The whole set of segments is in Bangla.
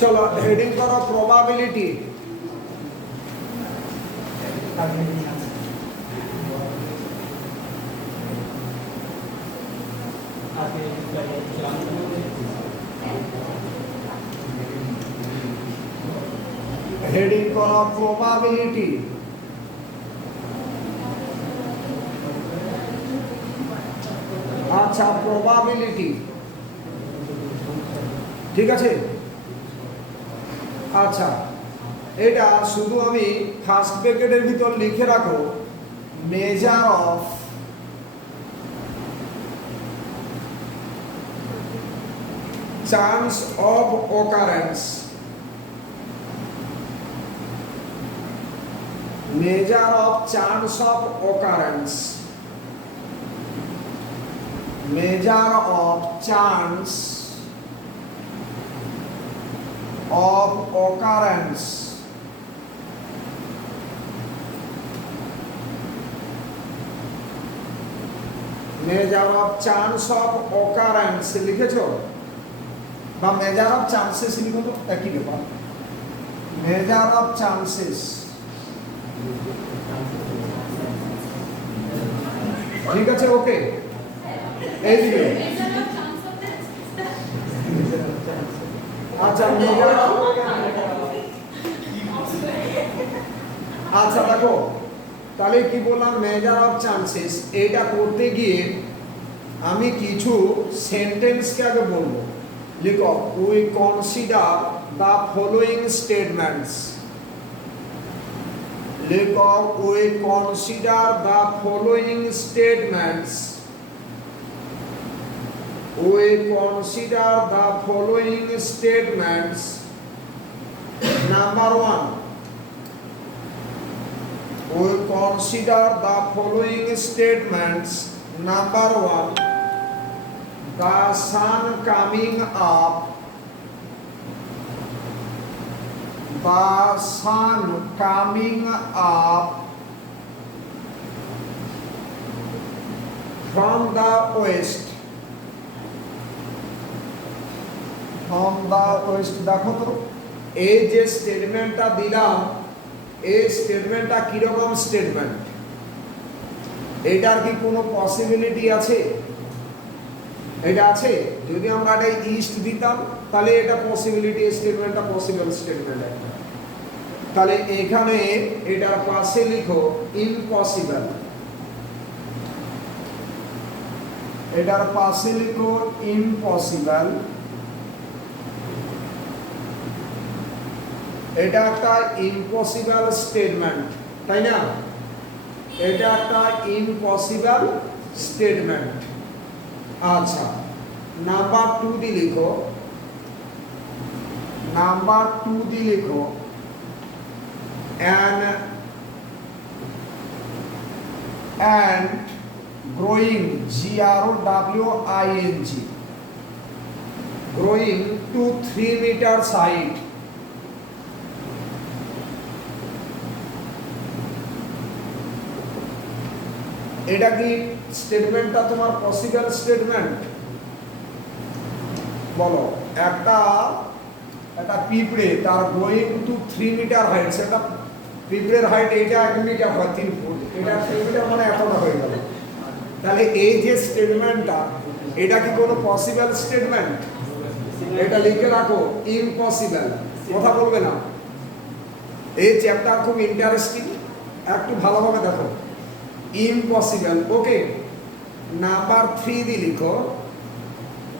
चलो हेडिंग करो प्रोबेबिलिटी। हेडिंग करो प्रोबेबिलिटी। अच्छा प्रोबेबिलिटी ठीक আছে। আচ্ছা এটা শুধু আমি ফার্স্ট ব্র্যাকেটের ভিতর লিখে রাখো measure of chance of occurrence, measure of chance of occurrence, measure of chance of occurrence, measure of chance of occurrence লিখেছো বা measure of chances লিখো তো একই ব্যাপার, measure of chances ঠিক আছে ওকে। এই দিকে আচ্ছা মেজার আচ্ছা দেখো তাহলে কি বললাম মেজার অফ চান্সেস, এটা করতে গিয়ে আমি কিছু সেন্টেন্সকে আগে বলবো। লিখো we consider the following statements, লিখো we consider the following statements, we consider the following statements. Number 1, we consider the following statements. Number 1, the sun coming up, the sun coming up from the west, from the west। দেখো তো এই যে স্টেটমেন্টটা দিলাম এই স্টেটমেন্টটা কিরকম স্টেটমেন্ট, এটার কি কোনো পসিবিলিটি আছে? এটা আছে। যদি আমরা এটা ইস্ট দিতাম তাহলে এটা পসিবিলিটি স্টেটমেন্টটা পসিবল স্টেটমেন্ট একটা, তাহলে এখানে এটার পাশে লিখো ইম্পসিবল, এটার পাশে লিখো ইম্পসিবল। এটা একটা ইম্পসিবল স্টেটমেন্ট তাই না, এটা একটা ইম্পসিবল স্টেটমেন্ট। আচ্ছা নাম্বার 2 দিয়ে লিখো, নাম্বার 2 দিয়ে লিখো and growing GROWING, growing to 3 meters height, এটা কি স্টেটমেন্টটা তোমার পসিবল স্টেটমেন্ট? বলো একটা পিঁপড়ে তার গ্রোয়িং টু 3 মিটার হাইট, সেটা পিঁপড়ের হাইট এটা 1 মিটার হয় 3 ফুট, এটা 3 মিটার মানে এতটা হয়ে গেল। তাহলে এই যে স্টেটমেন্টটা এটা কি কোনো পসিবল স্টেটমেন্ট? এটা লিখে রাখো ইম্পসিবল, কথা বলবে না। এই চ্যাপ্টার খুব ইন্টারেস্টিং, একটু ভালোভাবে দেখো। ইম্পসিবল ওকে। নাম্বার 3 দিয়ে লিখো,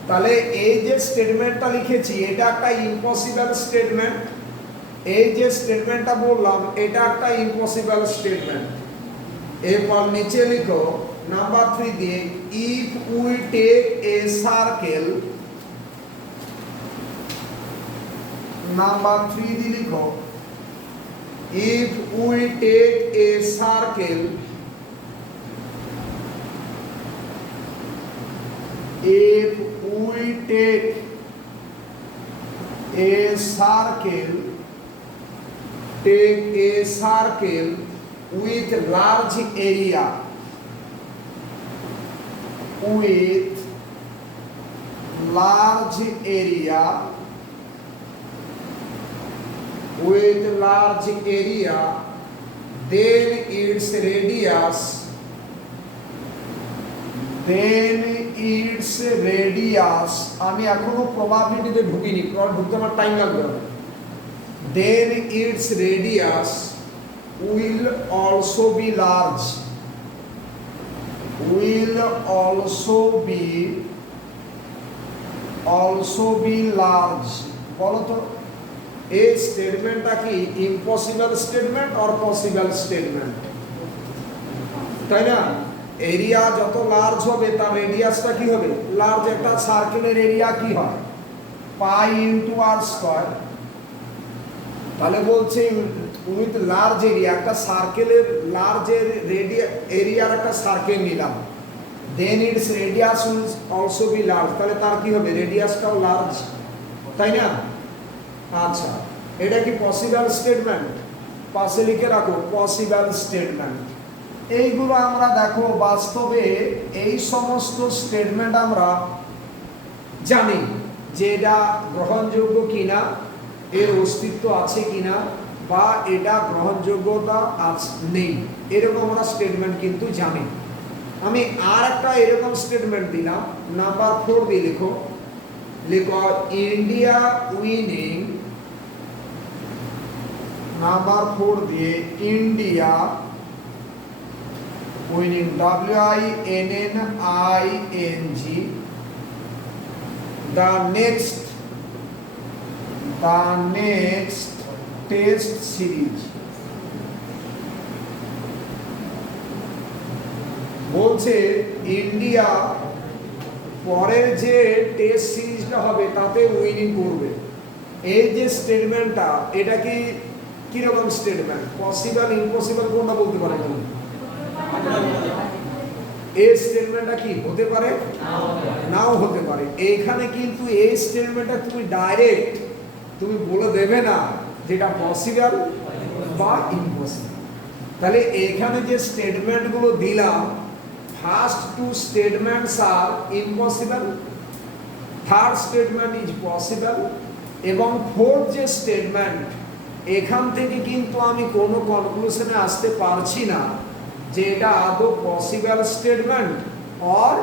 তাহলে এই যে স্টেটমেন্টটা লিখেছি এটা একটা ইম্পসিবল স্টেটমেন্ট, এই যে স্টেটমেন্টটা বললাম এটা একটা ইম্পসিবল স্টেটমেন্ট। এরপর নিচে লিখো নাম্বার 3 দিয়ে if we take a circle, number 3 দিয়ে লিখো if we take a circle, if we take a circle with large area, with large area with large area, then its radius আমি এখনো প্রবাবিলিটিতে ঢুকিনি, কারণ ঢুকতে আমার টাইম লাগবে। then its radius will also be large, large। বলো তো এই স্টেটমেন্টটা কি impossible statement or possible statement? তাই না? এরিয়া যত লার্জ হবে তার রেডিয়াসটা কি হবে? লার্জ। একটা সার্কেলের এরিয়া কি হয়? পাই ইনটু আর স্কয়ার। তাহলে বলছে উইথ লার্জ এরিয়া, একটা সার্কেলের লার্জ এরিয়ার একটা সার্কেল নিলাম, then its radius will also be large. তাহলে তার কি হবে? রেডিয়াসটাও লার্জ, তাই না? আচ্ছা, এটা কি পসিবল স্টেটমেন্ট? পাশে লিখে রাখো পসিবল স্টেটমেন্ট। এইগুলো আমরা দেখো বাস্তবে এই সমস্ত স্টেটমেন্ট আমরা জানি যে এটা গ্রহণযোগ্য কিনা, এর অস্তিত্ব আছে কিনা, বা এটা গ্রহণযোগ্যতা নেই, এরকম আমরা স্টেটমেন্ট কিন্তু জানি। আমি আর একটা এরকম স্টেটমেন্ট দিলাম, নাম্বার 4 দিয়ে লিখো ইন্ডিয়া উইনিং, নাম্বার 4 দিয়ে India winning, WINNING, the next test series. বলছে ইন্ডিয়া পরের যে টেস্ট সিরিজটা হবে তাতে উইনিং করবে। এই যে স্টেটমেন্টটা, এটা কি কিরকম স্টেটমেন্ট? পসিবল ইম্পসিবল কোনটা বলতে পারে তুমি? এই স্টেটমেন্টটা কি হতে পারে? নাও হতে পারে। এইখানে কিন্তু এই স্টেটমেন্টটা তুমি ডাইরেক্ট তুমি বলে দেবে না যেটা পসিবল বা ইম্পসিবল। তাহলে এখানে যে স্টেটমেন্টগুলো দিলাম, first two statements are impossible, third statement is possible, এবং ফোর্থ যে স্টেটমেন্ট, এখান থেকে কিন্তু আমি কোনো কনক্লুশনে আসতে পারছি না যে এটা আদৌ possible statement or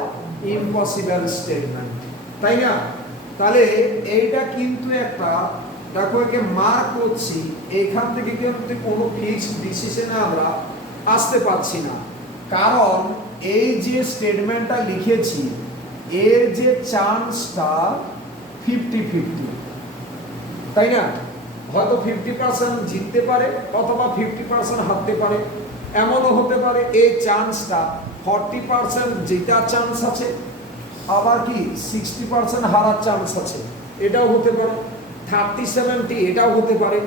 impossible statement, তাই না? তাহলে এইটা কিন্তু একটা, দেখো একে মার্ক করছি, এখান থেকে কিন্তু কোনো ফিক্সড ডিসিশনে আমরা আসতে পারছি না, কারণ এই যে স্টেটমেন্টটা লিখেছি এর যে চান্সটা 50-50, তাই না? হয়তো 50% জিততে পারে অথবা 50% হারতে পারে, এমনও হতে পারে এই চান্সটা 40% জেতার চান্স আছে, আবার কি 60% হারার চান্স আছে, এটাও হতে পারে, 30-70 এটাও হতে পারে।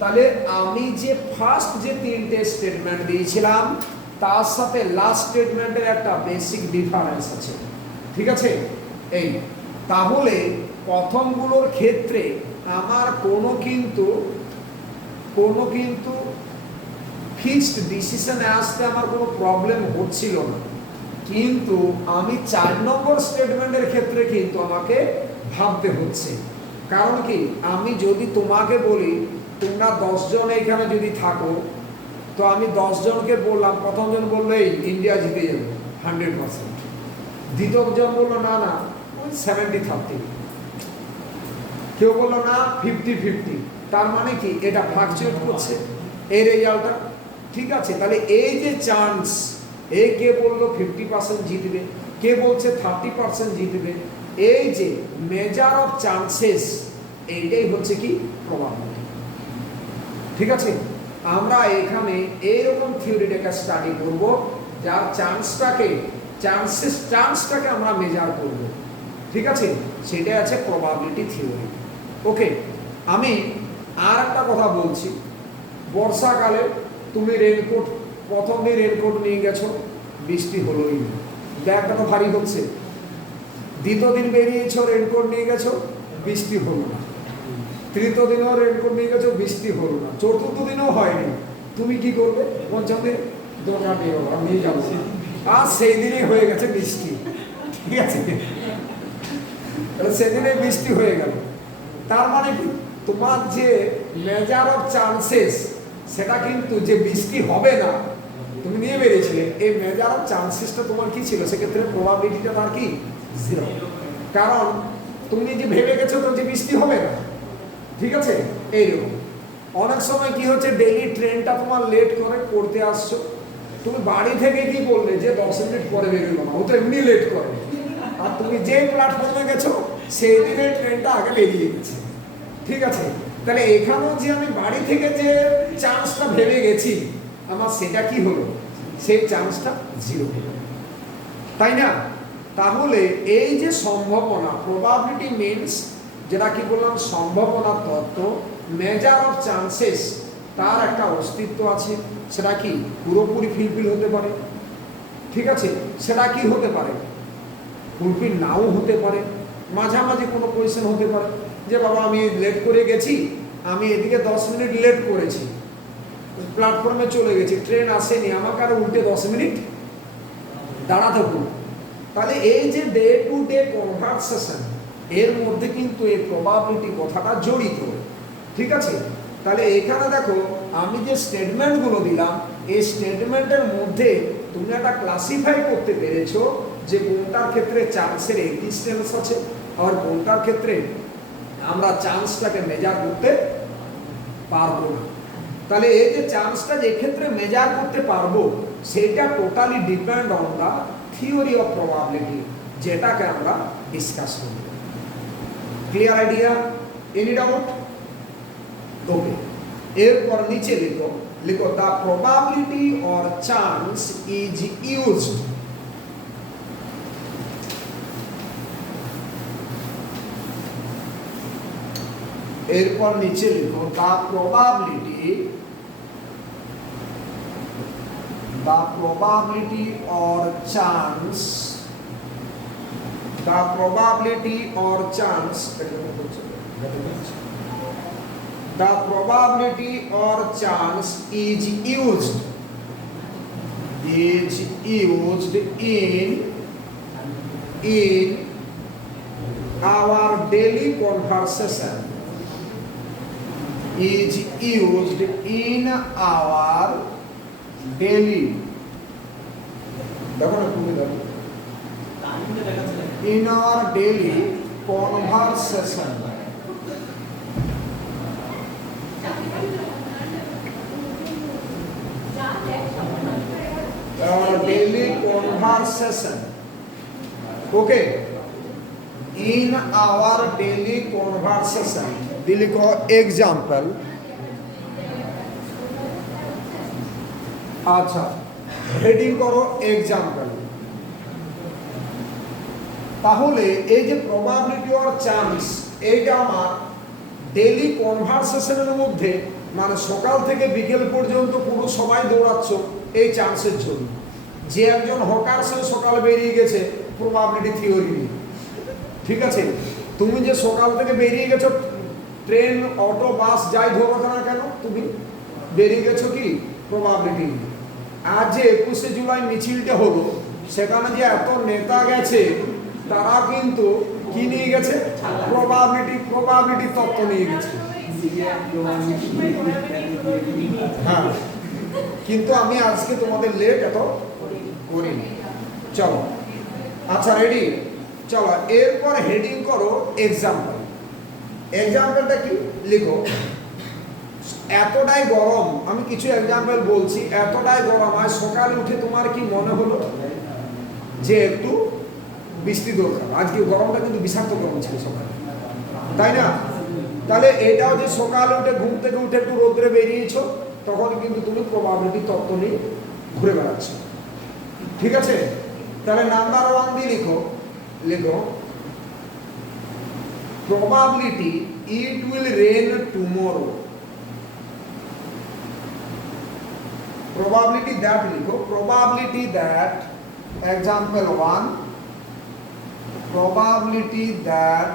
তাহলে আমি যে ফার্স্ট যে 3টে স্টেটমেন্ট দিয়েছিলাম তার সাথে লাস্ট স্টেটমেন্টের একটা বেসিক ডিফারেন্স আছে, ঠিক আছে? এই তাহলে প্রথমগুলোর ক্ষেত্রে আমার কোনো কিন্তু ফিক্সড ডিসিশনে আসতে আমার কোনো প্রবলেম হচ্ছিল না, কিন্তু আমি 4 নম্বর স্টেটমেন্টের ক্ষেত্রে কিন্তু আমাকে ভাবতে হচ্ছে। কারণ কি, আমি যদি তোমাকে বলি তোমরা 10 জন এখানে যদি থাকো, তো আমি 10 জনকে বললাম, প্রথম জন বললো এই ইন্ডিয়া জিতে যাবে 100%, দ্বিতীয় জন বললো না 70-30, কেউ বললো না 50-50, তার মানে কি এটা ফ্লাকচুয়েট করছে এই রেজাল্টটা, ঠিক আছে? তাহলে এই যে চান্স, কে বললো 50% জিতবে, কে বলছে 30% জিতবে, এই যে মেজার অফ চান্সেস, এইটাই হচ্ছে কি প্রবাবিলিটি, ঠিক আছে? আমরা এখানে এইরকম থিওরিটাকে স্টাডি করব যার চান্সটাকে আমরা মেজার করব, ঠিক আছে? সেটাই আছে প্রবাবিলিটি থিওরি। ওকে, আমি আর একটা কথা বলছি, বর্ষাকালে তুমি রেনকোট, প্রথম দিন রেনকোট নিয়ে গেছো, বৃষ্টি হলোই না, ব্যাগটা তো ভারী হচ্ছে। দ্বিতীয় দিন বেরিয়েছো, রেনকোট নিয়ে গেছো, বৃষ্টি হলো না। তৃতীয় দিনও রেনকোট নিয়ে গেছো, বৃষ্টি হলো না। চতুর্থ দিনও হয়নি, তুমি কি করবে? পঞ্চম দিন দোকান নিয়ে যাবো, আর সেই দিনই হয়ে গেছে বৃষ্টি, ঠিক আছে? সেদিনে বৃষ্টি হয়ে গেল, তার মানে কি তোমার যে মেজার অফ চান্সেস সেটা কিন্তু যে বৃষ্টি হবে না তুমি নিয়ে বেরিয়েছিলে, এই মেজার অফ চান্সেসটা তোমার কি ছিল, সেক্ষেত্রে প্রবাবিলিটিটা তার কি 0, কারণ তুমি যে ভেবে গেছো তো যে বৃষ্টি হবে না। ঠিক আছে, এইরকম অনেক সময় কি হচ্ছে, ডেইলি ট্রেনটা তোমার লেট করে পড়তে আসছো, তুমি বাড়ি থেকে কি বললে যে 10 মিনিট পরে বেরোলো না, ও তো এমনি লেট করে, আর তুমি যে প্ল্যাটফর্মে গেছো সেই দিনের ট্রেনটা আগে বেরিয়ে গেছে। ঠিক আছে, তাহলে এখানেও যে আমি বাড়ি থেকে যে চান্সটা ভেবে গেছি আমার সেটা কি হলো, সেই চান্সটা 0, তাই না? তাহলে এই যে সম্ভাবনা, প্রবাবিলিটি মিনস যেটা কি বললাম সম্ভাবনা তত্ত্ব, মেজার অফ চান্সেস তার একটা অস্তিত্ব আছে, সেটা কি পুরোপুরি ফুলফিল হতে পারে। ঠিক আছে, সেটা কি হতে পারে, ফুলফিল নাও হতে পারে, মাঝামাঝি কোনো পজিশন হতে পারে, যে বাবা আমি লেট করে গেছি, আমি এদিকে 10 মিনিট লেট করেছি, প্ল্যাটফর্মে চলে গেছি, ট্রেন আসেনি, আমাকে আরো উল্টে 10 মিনিট দাঁড়াতে হলো। তাহলে এই যে ডে টু ডে কনভারসেশন, এর মধ্যে কিন্তু এই প্রবাবিলিটি কথাটা জড়িত। ঠিক আছে, তাহলে এখানে দেখো আমি যে স্টেটমেন্টগুলো দিলাম, এই স্টেটমেন্টের মধ্যে তুমি একটা ক্লাসিফাই করতে পেরেছো যে কোনটার ক্ষেত্রে চান্সের এক্সিস্টেন্স আছে আর কোনটার ক্ষেত্রে আমরা চান্সটাকে মেজার করতে পারবো না। তাহলে এই যে চান্সটা যে ক্ষেত্রে মেজার করতে পারবো সেটা totally depend on the theory of probability, যেটাকে আমরা ডিসকাস করব। Clear idea? Any doubt? Okay, এরপর নিচে লিখো, লিখো the probability or chance is used এরপর নিচে লিখো দা probability or chance is used in our daily conversation, is used in our daily, in our daily conversation, okay, in our daily conversation Delhi को एग्जाम्पल। अच्छा, হেডিং করো एग्जाम्पल। তাহলে এই যে প্রবাবিলিটি অর চান্স, এইটা আমার ডেইলি কনভারসেশনের মধ্যে, মানে সকাল থেকে বিকেল পর্যন্ত পুরো সবাই দৌড়াচ্ছ এই চান্সের জন্য। যে একজন হকার সে সকালে বেরিয়ে গেছে প্রবাবিলিটি থিওরি নিয়ে। ঠিক আছে, তুমি যে সকাল থেকে বেরিয়ে গেছো, ট্রেন অটো বাস যাই ধরো না কেন, তুমি বেরিয়ে গেছো কি প্রবাবিলিটি নিয়ে। আর যে 21শে জুলাই মিছিলটা হলো, সেখানে যে এত নেতা গেছে তারা কিন্তু কি নিয়ে গেছে, প্রবাবিলিটি তত্ত্ব নিয়ে গেছে। হ্যাঁ, কিন্তু আমি আজকে তোমাদের লেট এত করিনি। চলো, আচ্ছা রেডি, চলো এরপর হেডিং করো এক্সাম্পল। এক্সাম্পলটা কি লিখো, এতটাই গরম, আমি কিছু এক্সাম্পল বলছি, এতটাই গরম আজ সকালে উঠে তোমার কি মনে হলো যে একটু বৃষ্টি দরকার। আজকে গরমটা কিন্তু বিষাক্ত গরম ছিল সকালে, তাই না? তাহলে এটাও যে সকালে উঠে ঘুম থেকে উঠে একটু রোদ্রে বেরিয়েছো, তখন কিন্তু তুমি প্রবাবিলিটি তত্ত্ব নিয়ে ঘুরে বেড়াচ্ছ। ঠিক আছে, তাহলে নাম্বার 1 দিয়ে লিখো, লিখো probability it will rain tomorrow, probability that লিখো, probability that, example 1, probability that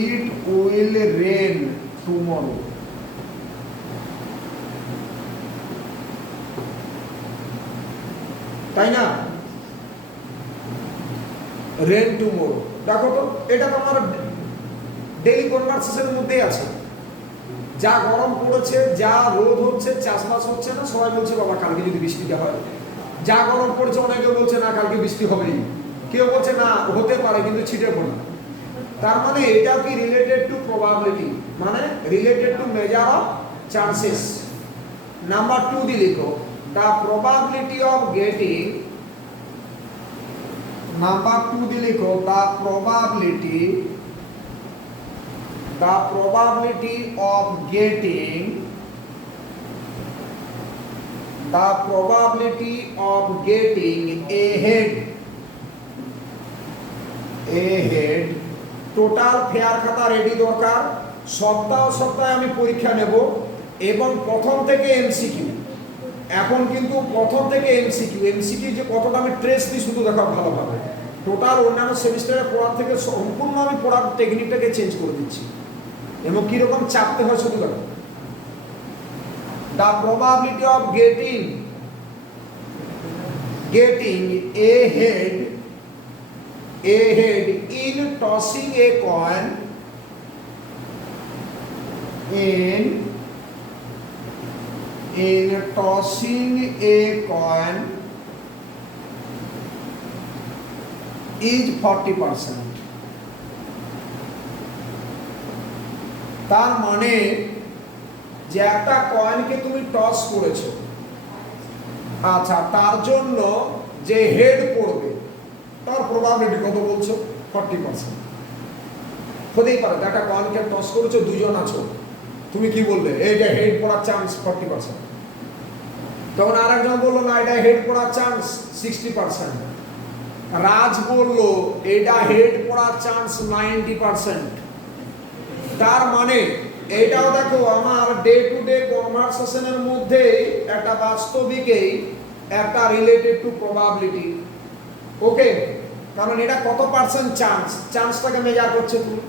it will rain tomorrow। তাই না? রেন টুমোরো, দেখো তো এটা তো আমার ডেইলি কনভারসেশনের মধ্যেই আছে। যা গরম পড়েছে, যা রোদ হচ্ছে, চাষবাস হচ্ছে না, সবাই বলছে বাবা কালকে যদি বৃষ্টিটা হয়। যা গরম পড়ছে অনেকে বলছে না কালকে বৃষ্টি হবেই, কেউ বলছে না হতে পারে কিন্তু ছিটে পড়ে। তার মানে এটা কি রিলেটেড টু প্রবাবিলিটি, মানে related to measure of chances. Number 2 দিয়ে লিখো the probability of getting, number 2 দিয়ে লিখো the probability of getting, the probability of getting ahead total fair খাতা রেডি দরকার। সপ্তাহে আমি পরীক্ষা নেব এবং প্রথম থেকে এমসিকিউ। এখন কিন্তু প্রথম থেকে এমসিকিউ যে কতটা আমি ট্রেস দিই শুধু দেখা ভালোভাবে। টোটাল অন্যান্য সেমিস্টারে পড়ার থেকে সম্পূর্ণ আমি পড়ার টেকনিকটাকে চেঞ্জ করে দিচ্ছি এবং কিরকম চাপতে হয় শুধু দেখো। The probability of getting ahead in tossing a coin is 40%। তার মানে যে একটা কয়েনকে তুমি টস করেছো, আচ্ছা তার জন্য যে হেড পড়বে তার প্রবাবিলিটি কত বলছো? 40%। হতেই পারে একটা কয়েনকে টস করেছো, দুজন আছো, তুমি কি বললে এইটা হেড পড়ার চান্স 40%, তখন আরেকজন বললো না এটা হেড পড়ার চান্স 60%, রাজ বলল এটা হেড পড়ার চান্স 90%। তার মানে এটাও দেখো আমার ডে টু ডে কনভারসেশনের মধ্যে একটা বাস্তবিকেই একটা রিলেটেড টু প্রবাবিলিটি। ওকে, কারণ এটা কত পার্সেন্ট চান্সটাকে মেজার করছে তুমি,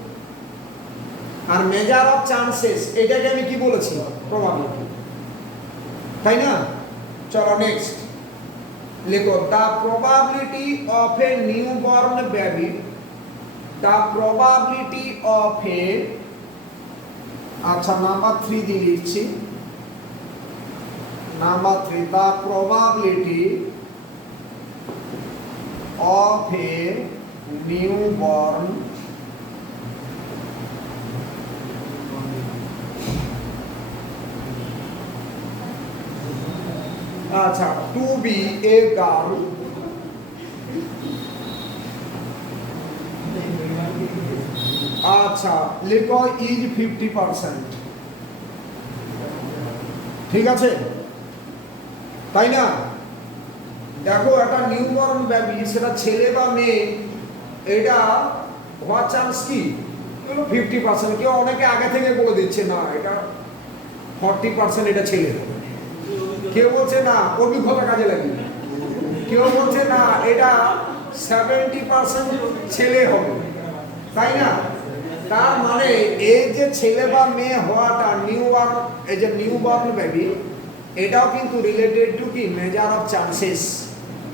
আর মেজার অফ চান্সেস এটাকে আমি কি বলেছি? প্রবাবিলিটি, তাই না? চলো নেক্সট লিখো the probability of a new born baby, the probability of a, আচ্ছা নাম্বার 3 দিয়ে লিখছি। Number 3 the probability of a new born আচ্ছা টু বি এ গার্ল আচ্ছা লিখো ইজ 50%। ঠিক আছে, তাই না? দেখো একটা নিউবর্ন বেবি, সেটা ছেলে বা মেয়ে, এটা হওয়ার চান্স কি? 50%। কেউ অনেকে আগে থেকে বলে দিচ্ছে না এটা 40% এটা ছেলে, কেউ বলছে না অভিজ্ঞতা কাজে লাগে, কেউ বলছে না এটা 70% ছেলে হবে, তাই না? তার মানে এই যে ছেলে বা মেয়ে হওয়াটা নিউবর্ন, এই যে নিউবর্ন বেবি, এটাও কিন্তু রিলেটেড টু কি? মেজার অফ চান্সেস,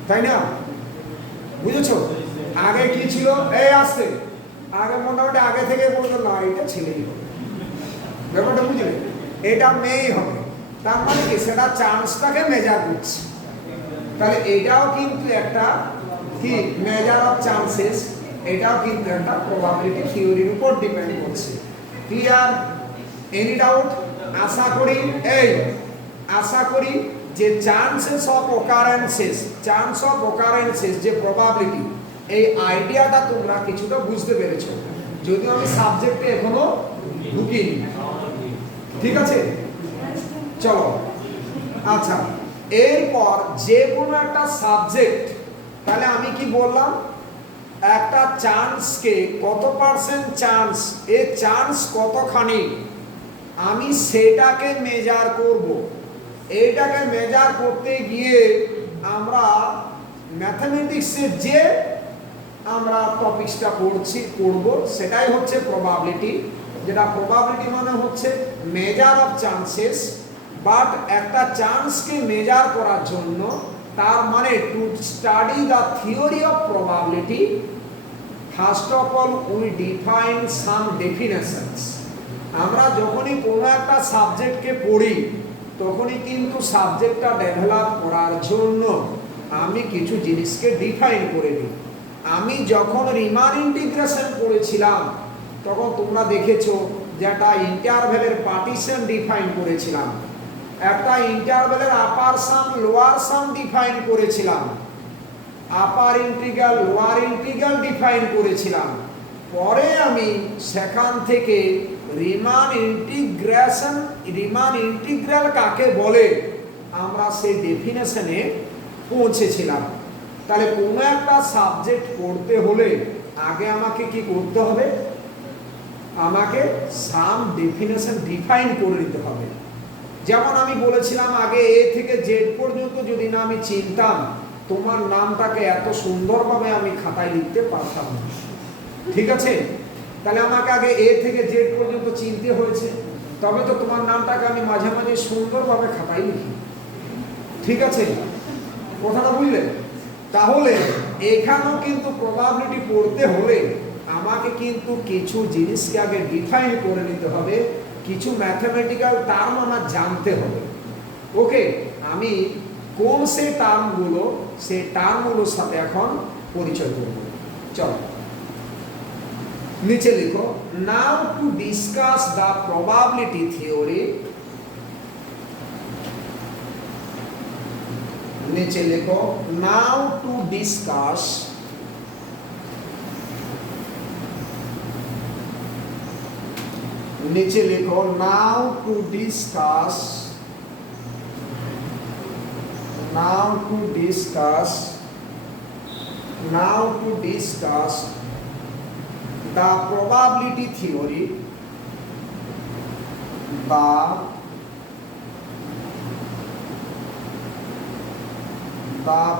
তাই না? বুঝেছো? আগে কি ছিল? এই আসছে আগে মোটামুটি আগে থেকে বলতো না এটা ছেলেই হবে, ব্যাপারটা বুঝলে? এটা মেয়েই হবে, তার মানে কি? সেটা চান্সটাকে মেজার করছে। তাহলে এটাও কিন্তু একটা কি? মেজার অফ চান্সেস, এটাও কিন্তু একটা প্রবাবিলিটি থিওরির উপর ডিপেন্ড করছে। ক্লিয়ার? Any doubt? আশা করি যে চান্সেস অফ অকারেন্সেস যে প্রবাবিলিটি, এই আইডিয়াটা তোমরা কিছুটা বুঝতে পেরেছো, যদিও আমি সাবজেক্টে এখনো ঢুকিনি। ঠিক আছে, চলো। আচ্ছা, এরপর যে কোনো একটা সাবজেক্ট, তাহলে আমি কি বললাম? একটা চান্সকে কত পার্সেন্ট চান্স, এ চান্স কতখানি, আমি সেটাকে মেজার করব। এইটাকে মেজার করতে গিয়ে আমরা ম্যাথমেটিক্সের যে আমরা টপিকসটা পড়ব সেটাই হচ্ছে প্রবাবিলিটি, যেটা প্রবাবিলিটি মানে হচ্ছে মেজার অফ চান্সেস। বাট একটা চান্সকে মেজার করার জন্য, তার মানে to study the theory of probability, first of all we define some definitions. আমরা যখনই কোনো একটা সাবজেক্টকে পড়ি তখনই কিন্তু সাবজেক্টটা ডেভেলপ করার জন্য আমি কিছু জিনিসকে ডিফাইন করে নিই। আমি যখন রিমান ইন্টিগ্রেশন পড়েছিলাম তখন তোমরা দেখেছো যে একটা ইন্টারভ্যালের পার্টিশন ডিফাইন করেছিলাম, একটা ইন্টারভ্যালের আপার সাম লোয়ার সাম ডিফাইন করেছিলাম, আপার ইন্টিগ্রাল লোয়ার ইন্টিগ্রাল ডিফাইন করেছিলাম। পরে আমি সেখান থেকে রিমান ইন্টিগ্রাল কাকে বলে আমরা সেই ডেফিনেশনে পৌঁছেছিলাম। তাহলে কোনো একটা সাবজেক্ট পড়তে হলে আগে আমাকে কি করতে হবে? আমাকে সাম ডেফিনেশন ডিফাইন করে নিতে হবে। যেমন আমি বলেছিলাম আগে এ থেকে জেড পর্যন্ত যদি না আমি চিনতাম তোমার নামটাকে এত সুন্দরভাবে আমি খাতায় লিখতে পারতাম না। ঠিক আছে? তাহলে আমাকে আগে এ থেকে জেড পর্যন্ত চিনতে হয়েছে, তবে তো তোমার নামটাকে আমি মাঝে মাঝে সুন্দরভাবে খাতায় লিখি। ঠিক আছে? কথাটা বুঝলেন? তাহলে এখানেও কিন্তু প্রবাবিলিটি পড়তে হলে আমাকে কিন্তু কিছু জিনিসকে আগে ডিফাইন করে নিতে হবে, কিছু ম্যাথমেটিক্যাল টার্ম আমার জানতে হবে। ওকে, আমি কোন সেই টার্মগুলোর সাথে এখন পরিচয় করব। চলো নিচে লিখো, now to discuss the probability theory. নিচে লিখো, নাও টু ডিসকাস नीचे लिखो, now to discuss the probability theory, the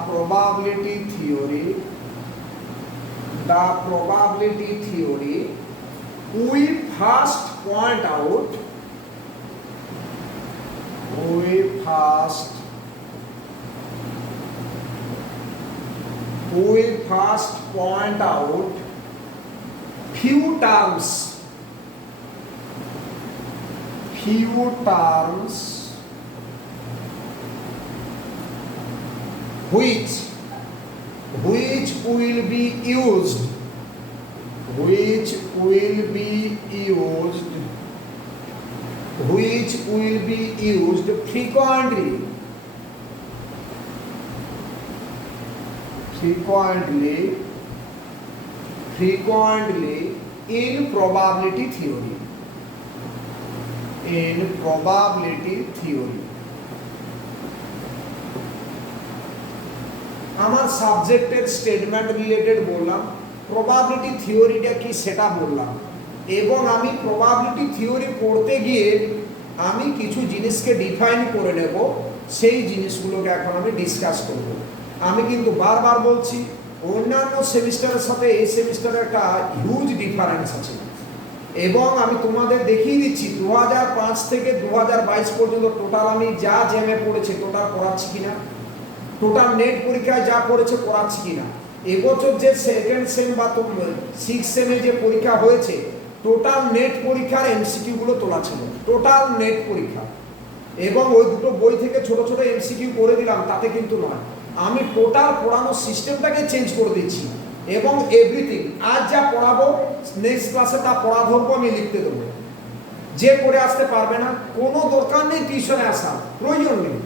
probability theory we first point out few terms which will be used frequently in probability theory. আমার সাবজেক্টের স্টেটমেন্ট রিলেটেড বললাম, প্রবাবিলিটি থিওরিটা কি সেটা বললাম, এবং আমি প্রবাবিলিটি থিওরি পড়তে গিয়ে আমি কিছু জিনিসকে ডিফাইন করে নেব, সেই জিনিসগুলোকে এখন আমি ডিসকাস করব। আমি কিন্তু বারবার বলছি অন্যান্য সেমিস্টারের সাথে এই সেমিস্টারের একটা হিউজ ডিফারেন্স আছে, এবং আমি তোমাদের দেখিয়ে দিচ্ছি 2005 থেকে 2022 পর্যন্ত টোটাল আমি যা জেমে পড়েছি টোটাল পড়াচ্ছি কিনা, টোটাল নেট পরীক্ষায় যা পড়েছে পড়াচ্ছি কিনা। এবছর যে সেকেন্ড সেম বা 6 সেমে যে পরীক্ষা হয়েছে টোটাল নেট পরীক্ষার এমসিকিউগুলো তোলা ছিল, টোটাল নেট পরীক্ষা, এবং ওই দুটো বই থেকে ছোট ছোট এমসিকিউ করে দিলাম তাতে কিন্তু নয়, আমি টোটাল পড়ানোর সিস্টেমটাকে চেঞ্জ করে দিচ্ছি, এবং এভরিথিং আজ যা পড়াবো নেক্সট ক্লাসে তা পড়া ধরবো, আমি লিখতে দেবো। যে পড়ে আসতে পারবে না কোনো দরকার নেই টিউশনে আসার, প্রয়োজন নেই।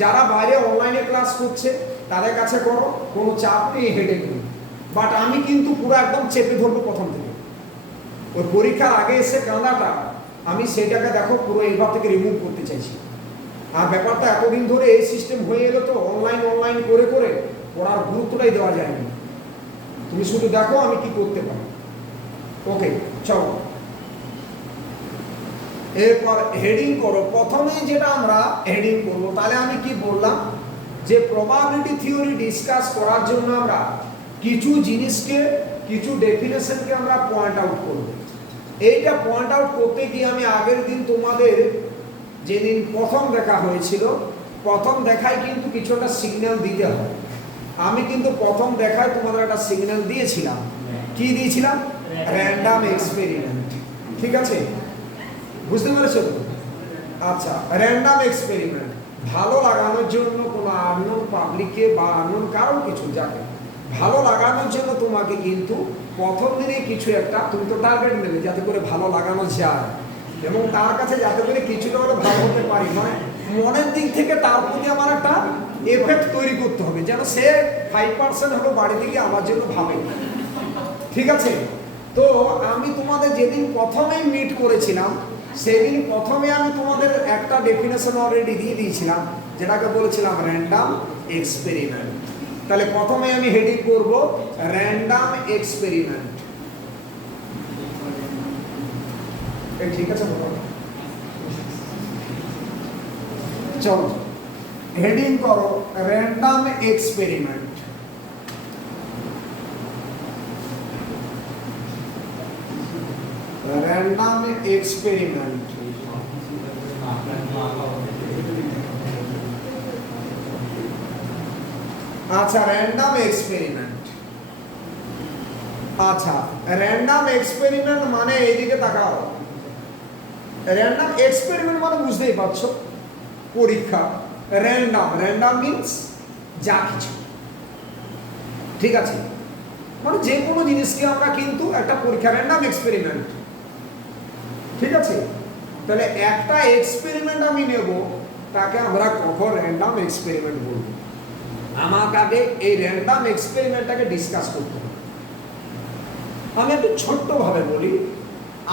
যারা বাইরে অনলাইনে ক্লাস করছে তাদের কাছে করো, কোনো চাপ নেই, হেডেক নেই, বাট আমি কিন্তু পুরো একদম চেপে ধরবো প্রথম থেকে। ওই পরীক্ষার আগে এসে কাঁদাটা আমি সেটাকে দেখো পুরো এইবার থেকে রিমুভ করতে চাইছি। আর ব্যাপারটা এতদিন ধরে এই সিস্টেম হয়ে এলো তো অনলাইন করে পড়ার গুরুত্বটাই দেওয়া যায়নি। তুমি শুধু দেখো আমি কি করতে পারি। ওকে চলো এরপর হেডিং করো। প্রথমে যেটা আমরা হেডিং করব, তাহলে আমি কি বললাম যে প্রবাবিলিটি থিওরি ডিসকাস করার জন্য আমরা কিছু জিনিসকে, কিছু ডেফিনেশনকে আমরা পয়েন্ট আউট করব। এইটা পয়েন্ট আউট করতে গিয়ে আমি আগের দিন তোমাদের যেদিন প্রথম দেখা হয়েছিল, প্রথম দেখায় কিন্তু কিছু একটা সিগন্যাল দিতে হয়। আমি কিন্তু প্রথম দেখায় তোমাদের একটা সিগন্যাল দিয়েছিলাম। কি দিয়েছিলাম? Random experiment. ঠিক আছে, বুঝতে পেরেছো তো? আচ্ছা, র্যান্ডাম এক্সপেরিমেন্ট ভালো লাগানোর জন্য কোনো আননোন পাবলিককে বা আননোন কারো কিছু যাকে ভালো লাগানোর জন্য তোমাকে কিন্তু প্রথম দিনে কিছু একটা তুমি তো টার্গেট নেবে যাতে করে ভালো লাগানো যায় এবং তার কাছে যাতে করে কিছুটা হলে ভালো হতে পারি, মানে মনের দিক থেকে তার প্রতি আমার একটা এফেক্ট তৈরি করতে হবে যেন সে 5% হলো বাড়িতে গিয়ে আমার জন্য ভাবে। ঠিক আছে? তো আমি তোমাদের যেদিন প্রথমেই মিট করেছিলাম সেদিন প্রথমে আমি তোমাদের একটা ডেফিনেশন অলরেডি দিয়ে দিয়েছিলাম যেটাকে বলেছিলাম র্যান্ডাম এক্সপেরিমেন্ট। তাহলে প্রথমে আমি হেডিং করব র্যান্ডাম এক্সপেরিমেন্ট। ঠিক আছে, চলো হেডিং করো র্যান্ডাম এক্সপেরিমেন্ট। Random experiment. আচ্ছা, র্যান্ডাম এক্সপেরিমেন্ট। আচ্ছা, র্যান্ডাম এক্সপেরিমেন্ট মানে এইদিকে তাকাও। র্যান্ডাম এক্সপেরিমেন্ট মানে বুঝতেই পারছো পরীক্ষা। র্যান্ডাম, র্যান্ডাম মিন্স যা কিছু। ঠিক আছে, মানে যে কোনো জিনিসকে আমরা কিন্তু একটা পরীক্ষা, র্যান্ডাম এক্সপেরিমেন্ট। ঠিক আছে, তাহলে একটা এক্সপেরিমেন্ট আমি নেব তাকে আমরা কখন র্যান্ডাম এক্সপেরিমেন্ট বলব? আমাকে আগে এই র্যান্ডাম এক্সপেরিমেন্টটাকে ডিসকাস করতে হবে। আমি একটু ছোট্টভাবে বলি,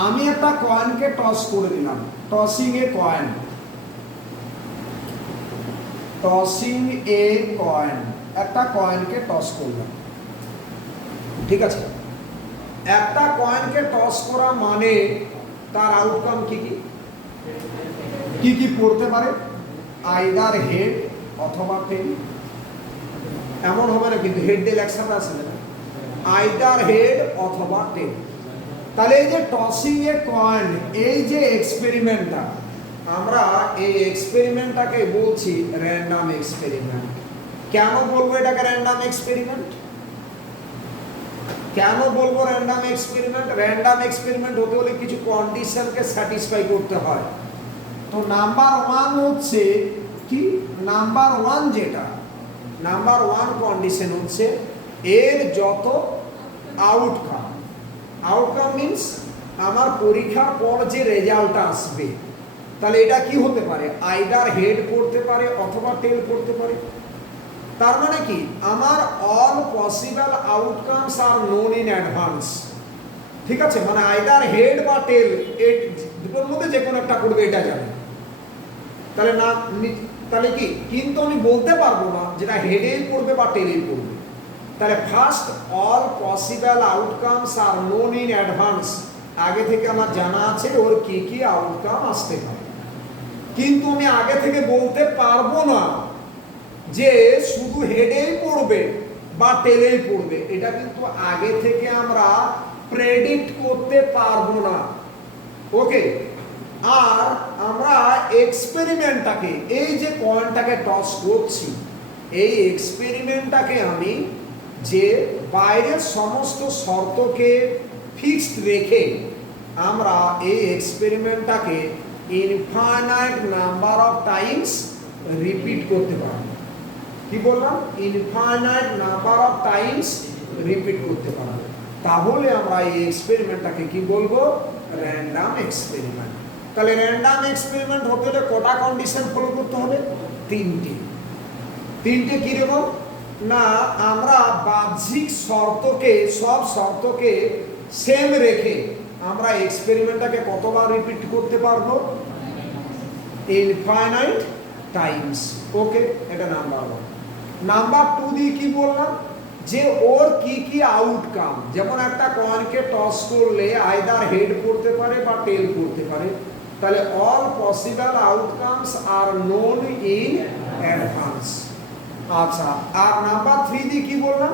আমি একটা কয়েনকে টস করে দিলাম, tossing a coin, tossing a coin, একটা কয়েনকে টস করলাম। ঠিক আছে, একটা কয়েনকে টস করা মানে তার আউটকাম কি কি কি কি পড়তে পারে? আইদার হেড অথবা টেল। এমন হবে না কিন্তু হেড টেল একসাথে আসবে না, আইদার হেড অথবা টেল। তাহলে এই যে টসিং এ কয়েন, এই যে এক্সপেরিমেন্টটা, আমরা এই এক্সপেরিমেন্টটাকে বলছি র্যান্ডাম এক্সপেরিমেন্ট। কেন বলবো এটাকে র্যান্ডাম এক্সপেরিমেন্ট? কেন বলবো র্যান্ডাম এক্সপেরিমেন্ট? র্যান্ডাম এক্সপেরিমেন্ট হতে হলে কিছু কন্ডিশনকে স্যাটিসফাই করতে হয়। তো নাম্বার ওয়ান হচ্ছে কি? নাম্বার ওয়ান যেটা, নাম্বার ওয়ান কন্ডিশন হচ্ছে এর যত আউটকাম, আউটকাম মিন্স আমার পরীক্ষার পর যে রেজাল্টটা আসবে, তাহলে এটা কি হতে পারে? আইদার হেড পড়তে পারে অথবা টেল পড়তে পারে। তার মানে কি, আমার all possible outcomes are known in advance. ঠিক আছে, মানে আইদার হেড বা টেল, এই দুটোর মধ্যে যে কোনো একটা করবে এটা জানে। তাহলে না, তাহলে কি, কিন্তু আমি বলতে পারবো না যেটা হেডেই পড়বে বা টেলেই পড়বে। তাহলে first all possible outcomes are known in advance, আগে থেকে আমার জানা আছে ওর কি কি আউটকাম আসতে পারে, কিন্তু আমি আগে থেকে বলতে পারবো না যে শুধু হেডেই পড়বে বা টেলেই পড়বে। এটা কিন্তু আগে থেকে আমরা প্রেডিক্ট করতে পারবো না। ওকে, আর আমরা এক্সপেরিমেন্টটাকে, এই যে কয়েনটাকে টস করছি, এই এক্সপেরিমেন্টটাকে আমি যে বাইরের সমস্ত শর্তকে ফিক্সড রেখে আমরা এই এক্সপেরিমেন্টটাকে infinite number of times repeat করতে পারবো। কি বললাম? Infinite number of times repeat করতে পারবো। তাহলে আমরা এই এক্সপেরিমেন্টটাকে কি বলবো? Random experiment. তাহলে র্যান্ডাম এক্সপেরিমেন্ট হতে হলে কটা কন্ডিশন ফলো করতে হবে? তিনটে। তিনটে কিরকম না, আমরা বাহ্যিক শর্তকে, সব শর্তকে সেম রেখে আমরা এক্সপেরিমেন্টটাকে কতবার রিপিট করতে পারবো? Infinite Times. ওকে, এটা নাম্বার ওয়ান। নাম্বার টু দিয়ে কি বললাম? যে ওর কি কি আউটকাম, যেমন একটা কয়েনকে টস করলে আইদার হেড করতে পারে বা টেল করতে পারে, তাহলে all possible outcomes are known in advance. আচ্ছা, আর নাম্বার থ্রি দিয়ে কি বললাম?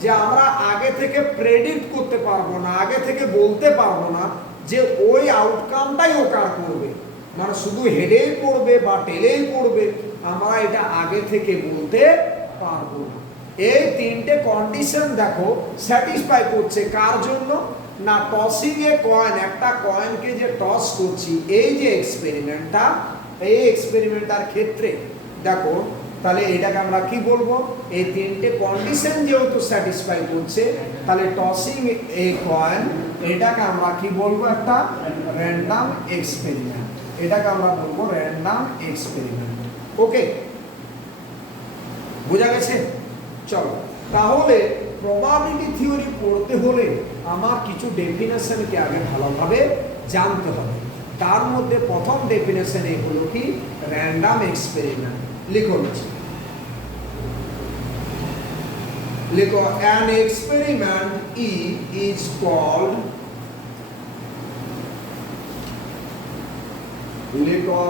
যে আমরা আগে থেকে প্রেডিক্ট করতে পারবো না, আগে থেকে বলতে পারবো না যে ওই আউটকামটাই ওকার করবে, মানে শুধু হেডেই পড়বে বা টেলেই পড়বে, আমরা এটা আগে থেকে বলতে পারবো না। এই তিনটে কন্ডিশন দেখো স্যাটিসফাই করছে কার জন্য? না টসিং এ কয়েন, একটা কয়েনকে যে টস করছি, এই যে এক্সপেরিমেন্টটা, এই এক্সপেরিমেন্টার ক্ষেত্রে দেখো, তাহলে এটাকে আমরা কি বলবো, এই তিনটে কন্ডিশন যেহেতু স্যাটিসফাই করছে, তাহলে টসিং এ কয়েন এটাকে আমরা কি বলবো, একটা র্যান্ডম এক্সপেরিমেন্ট, এটাকে আমরা বলবো র্যান্ডম এক্সপেরিমেন্ট। ওকে, বোঝা গেছে? চলো, তাহলে প্রবাবিলিটি থিওরি পড়তে হলে আমার কিছু ডেফিনেশনকে আগে ভালোভাবে জানতে হবে। তার মধ্যে প্রথম ডেফিনেশন হলো কি, র্যান্ডম এক্সপেরিমেন্ট। লিখো নিচে, লিখো an experiment is called, লিখো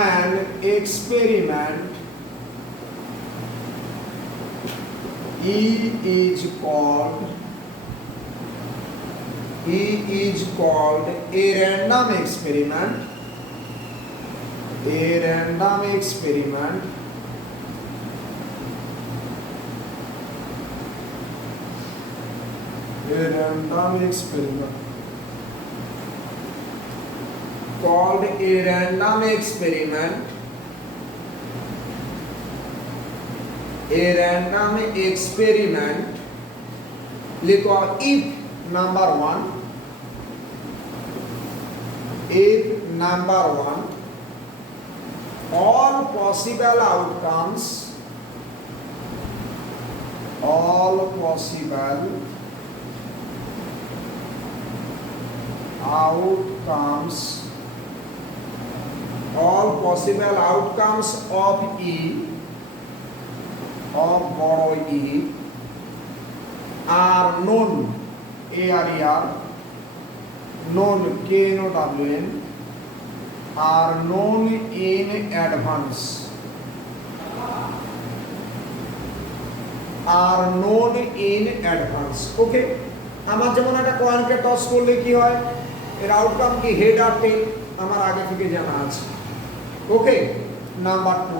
an experiment is called a random experiment, a random experiment called a random experiment, a random experiment, लिखो if number one, if number one, all possible outcomes, all possible outcomes, all possible outcomes of E, of বড় E, are known, ARER, known, KNOWN, are known in advance, are known in advance. Okay, আমার যেমন একটা কয়েনকে টস করলে কি হয়, এর আউটকাম কি, হেড আর টেল, আমার আগে থেকে জানা আছে। ওকে, নাম্বার টু,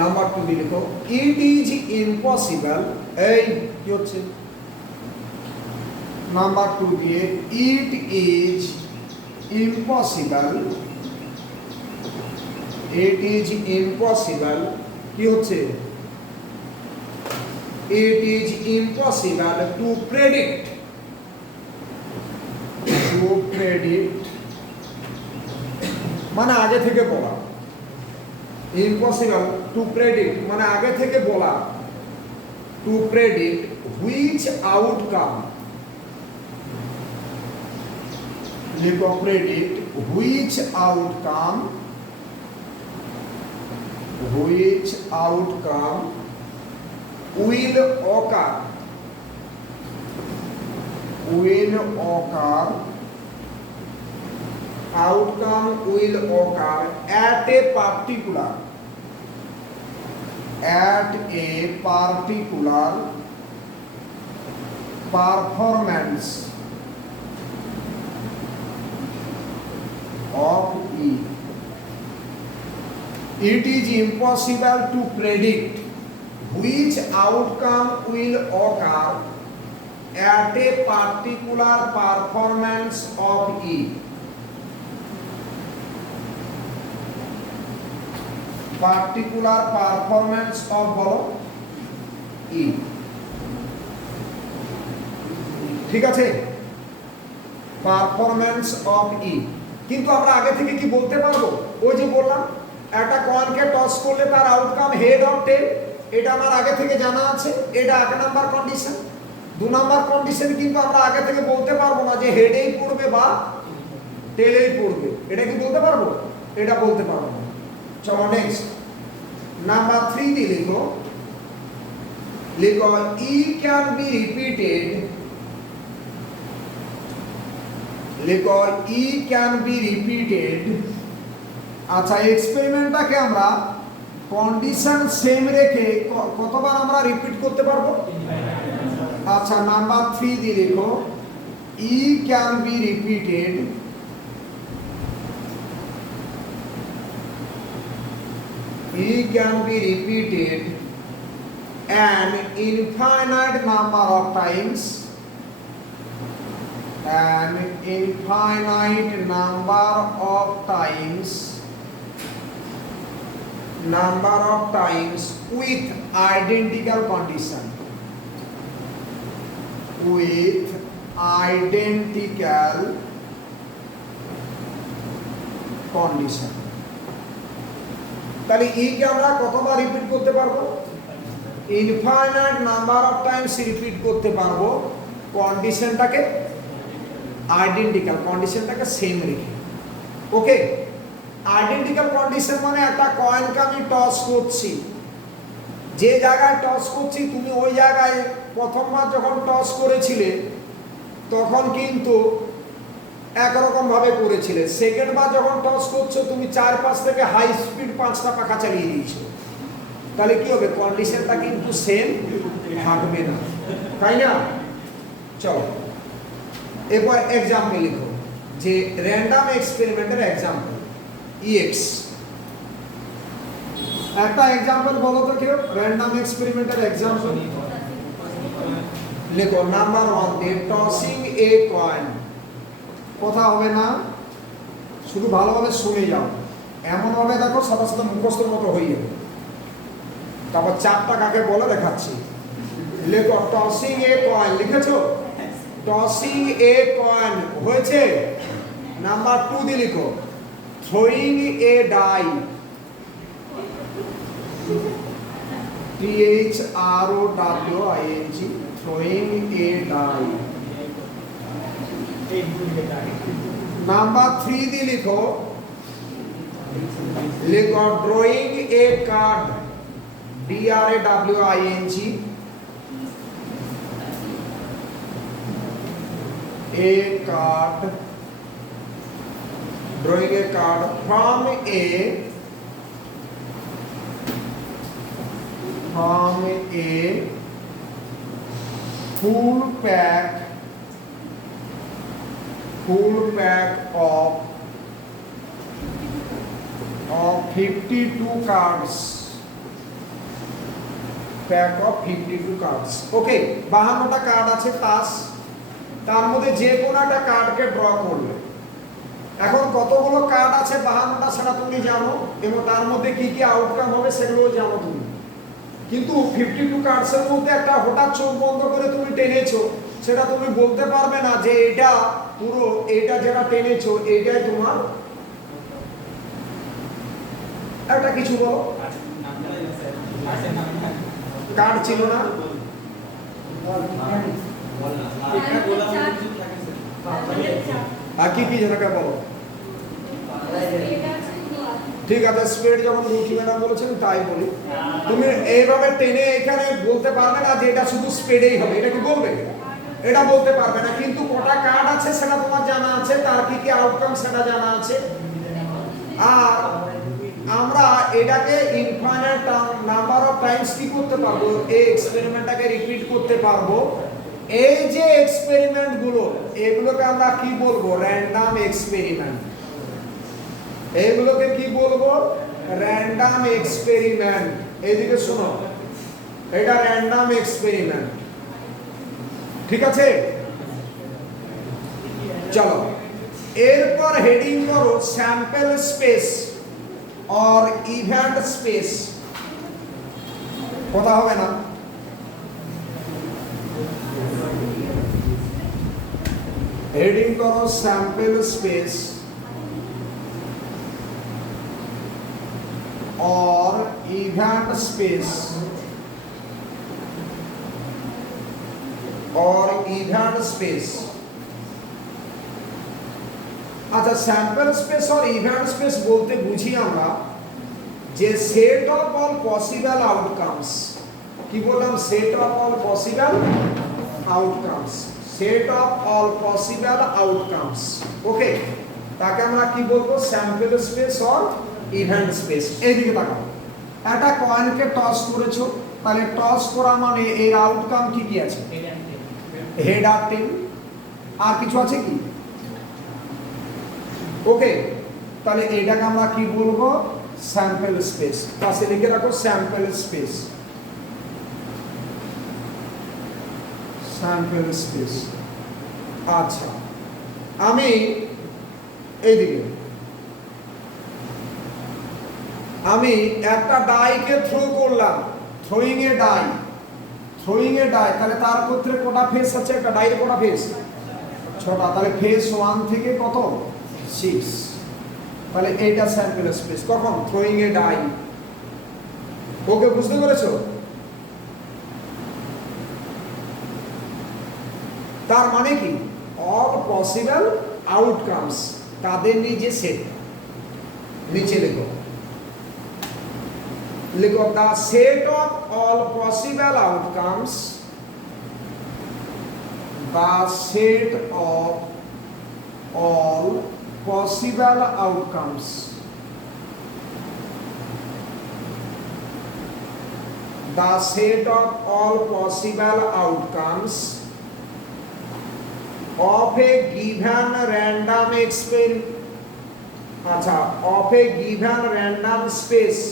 নাম্বার টু দিয়ে লিখো ইট ইজ ইম্পসিবল, এই কি হচ্ছে, নাম্বার টু দিয়ে it is impossible, it is impossible কি হচ্ছে, it is impossible to predict, মানে আগে থেকে বলা, impossible to predict মানে আগে থেকে বলা, to predict which outcome, লিখো predict which outcome will occur, outcome will occur at a particular performance of E. It is impossible to predict which outcome will occur at a particular performance of E. Particular performance of E. ঠিক আছে, পারফরম্যান্স অফ ই। কিন্তু আমরা আগে থেকে কি বলতে পারবো, ওই যে বললাম একটা কয়েনকে টস করলে তার আউটকাম হেড অর টেল, এটা আমার আগে থেকে জানা আছে, এটা এক নাম্বার কন্ডিশন। দু নাম্বার কন্ডিশন কিন্তু আমরা আগে থেকে বলতে পারবো না যে হেডেই পড়বে বা টেলেই পড়বে, এটা কি বলতে পারবো, এটা বলতে পারবো না। চলো নেক্সট, নাম্বার 3 দিয়ে লিখো, লিখো ই ক্যান বি রিপিটেড, লিখো ই ক্যান বি রিপিটেড। আচ্ছা, এক্সপেরিমেন্টটাকে আমরা কন্ডিশন সেম রেখে কতবার আমরা রিপিট করতে পারবো? আচ্ছা, নাম্বার 3 দিয়ে লিখো E can be repeated, E can be repeated an infinite number of times, an infinite number of times with identical condition, with identical condition. তাহলে ই কে আমরা কতবার রিপিট করতে পারবো? Infinite number of times repeat করতে পারবো, কন্ডিশনটাকে আইডেন্টিক্যাল, কন্ডিশনটাকে সেম রেখে। ওকে, আইডেন্টিক্যাল কন্ডিশন মানে একটা কয়েনকে আমি টস করছি, যে জায়গায় টস করছি তুমি ওই জায়গায় প্রথমবার যখন টস করেছিলে তখন কিন্তু একরকম ভাবে করেছিলে, সেকেন্ড বার যখন টস করছো তুমি 4-5 থেকে হাই স্পিড 5টা পাখা চালিয়ে দিয়েছো, তাহলে কি হবে? কন্ডিশনটা কিন্তু সেম থাকবে না, তাই না? চলো এরপর এক্সাম্পল লিখো, যে র্যান্ডম এক্সপেরিমেন্টের এক্সাম্পল ইএক্স। একটা এক্সাম্পল বলো তো কেউ, র্যান্ডম এক্সপেরিমেন্টের এক্সাম্পল লিখো। নাম্বার 1 দিয়ে টসিং এ কয়েন। কথা হবে না, শুধু ভালোভাবে শুনে যাও, এমন ভাবে দেখো সাথে সাথে মুখস্থের মতো হয়ে যাবে। তারপর 4টা কাকে বলে দেখাচ্ছি। লেখো টসিং এ কয়েন, লিখেছো? টসিং এ কয়েন হয়েছে। নাম্বার 2 দিয়ে লিখো throwing a die, THROWING, throwing a die. Number 3 দিয়ে লিখো drawing a card, DRAWING, a card, drawing a card from a full pack of 52 cards, pack of 52 cards. Okay, 52টা কার্ড আছে তাস, তার মধ্যে যে কোনো একটা কার্ডকে ড্র করবে। এখন কতগুলো কার্ড আছে 52টা সেটা তুমি জানো, এবং তার মধ্যে কি কি আউটকাম হবে সেগুলো জানো তুমি, কিন্তু 52 কার্ডসের মধ্যে একটা হঠাৎ চোখ বন্ধ করে তুমি টেনেছো, সেটা তুমি বলতে পারবে না যে এটা পুরো, এটা যেটা টেনেছো এইটাই তোমার একটা কিছু বলো। কার্ড ছিল না, আর কি কি যেটাকে বলো? ঠিক আছে, স্পিড যখন রুটি ম্যাডাম বলেছেন তাই বলি। তুমি এইভাবে টেনে এখানে বলতে পারবে না যে এটা শুধু স্পিডেই হবে, এটা কি বলবে? এটা বলতে পারবে না, কিন্তু কটা কার্ড আছে সেটা তোমার জানা আছে, তার কি কি আউটকাম সেটা জানা আছে। আর আমরা এটাকে ইনফাইনাইট নাম্বার অফ টাইমস কি করতে পারবো? এই এক্সপেরিমেন্টটাকে রিপিট করতে পারবো। এই যে এক্সপেরিমেন্ট গুলো, এগুলোকে আমরা কি বলবো? Random experiment. এগুলোকে কি বলবো? Random experiment. এইদিকে শোনো, এটা র্যান্ডম এক্সপেরিমেন্ট, ঠিক আছে? চলো এরপর হেডিং করো sample space or event space. কথা হবে না, হেডিং করো sample space or event space আচ্ছা, স্যাম্পল স্পেস আর ইভেন্ট স্পেস বলতে বুঝি আমরা যে set of all possible outcomes. কি বললাম? Set of all possible outcomes, set of all possible outcomes. Okay, তাকে আমরা কি বলবো? Sample space or event space. এইদিকে তাকাও, একটা কয়েনকে টস করেছো, তাহলে টস করা মানে এর আউটকাম কি কি আছে? হেড আর টেল, আর কিছু আছে কি? ওকে, তাহলে এটাকে আমরা কি বলবো? Sample space. পাশে লিখে রাখো স্যাম্পল স্পেস। Sample space. আচ্ছা, আমি এইদিকে আমি একটা ডাইকে থ্রো করলাম, থ্রোয়িং এ ডাই, তাহলে তার মধ্যে কটা ফেস আছে? একটা ডাইয়ের কটা ফেস? 6টা। তাহলে ফেস 1 থেকে কত? 6। তাহলে এইটা স্যাম্পল স্পেস। কখন? Throwing a die. ওকে, বুঝতে পেরেছো? তার মানে কি? অল পসিবল আউটকামস, তাদের নিজে সেট। নিচে লেখো, the set of all possible outcomes, the set of all possible outcomes the set of all possible outcomes of a given random experiment, of a given random space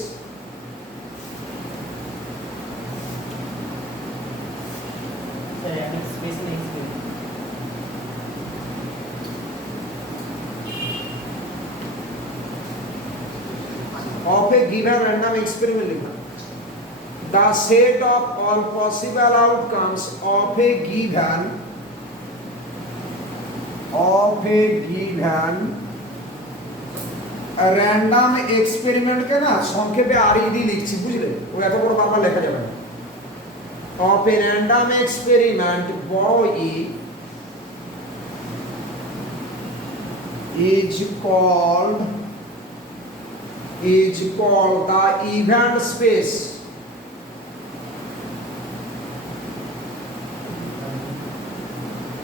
of a given random experiment. The set of all possible outcomes of a given random experiment के ना संक्षेपे RED लिखছি, बुझले? वो এত বড় বারবার লেখা যাবে না। of a random experiment বড় E is called the event space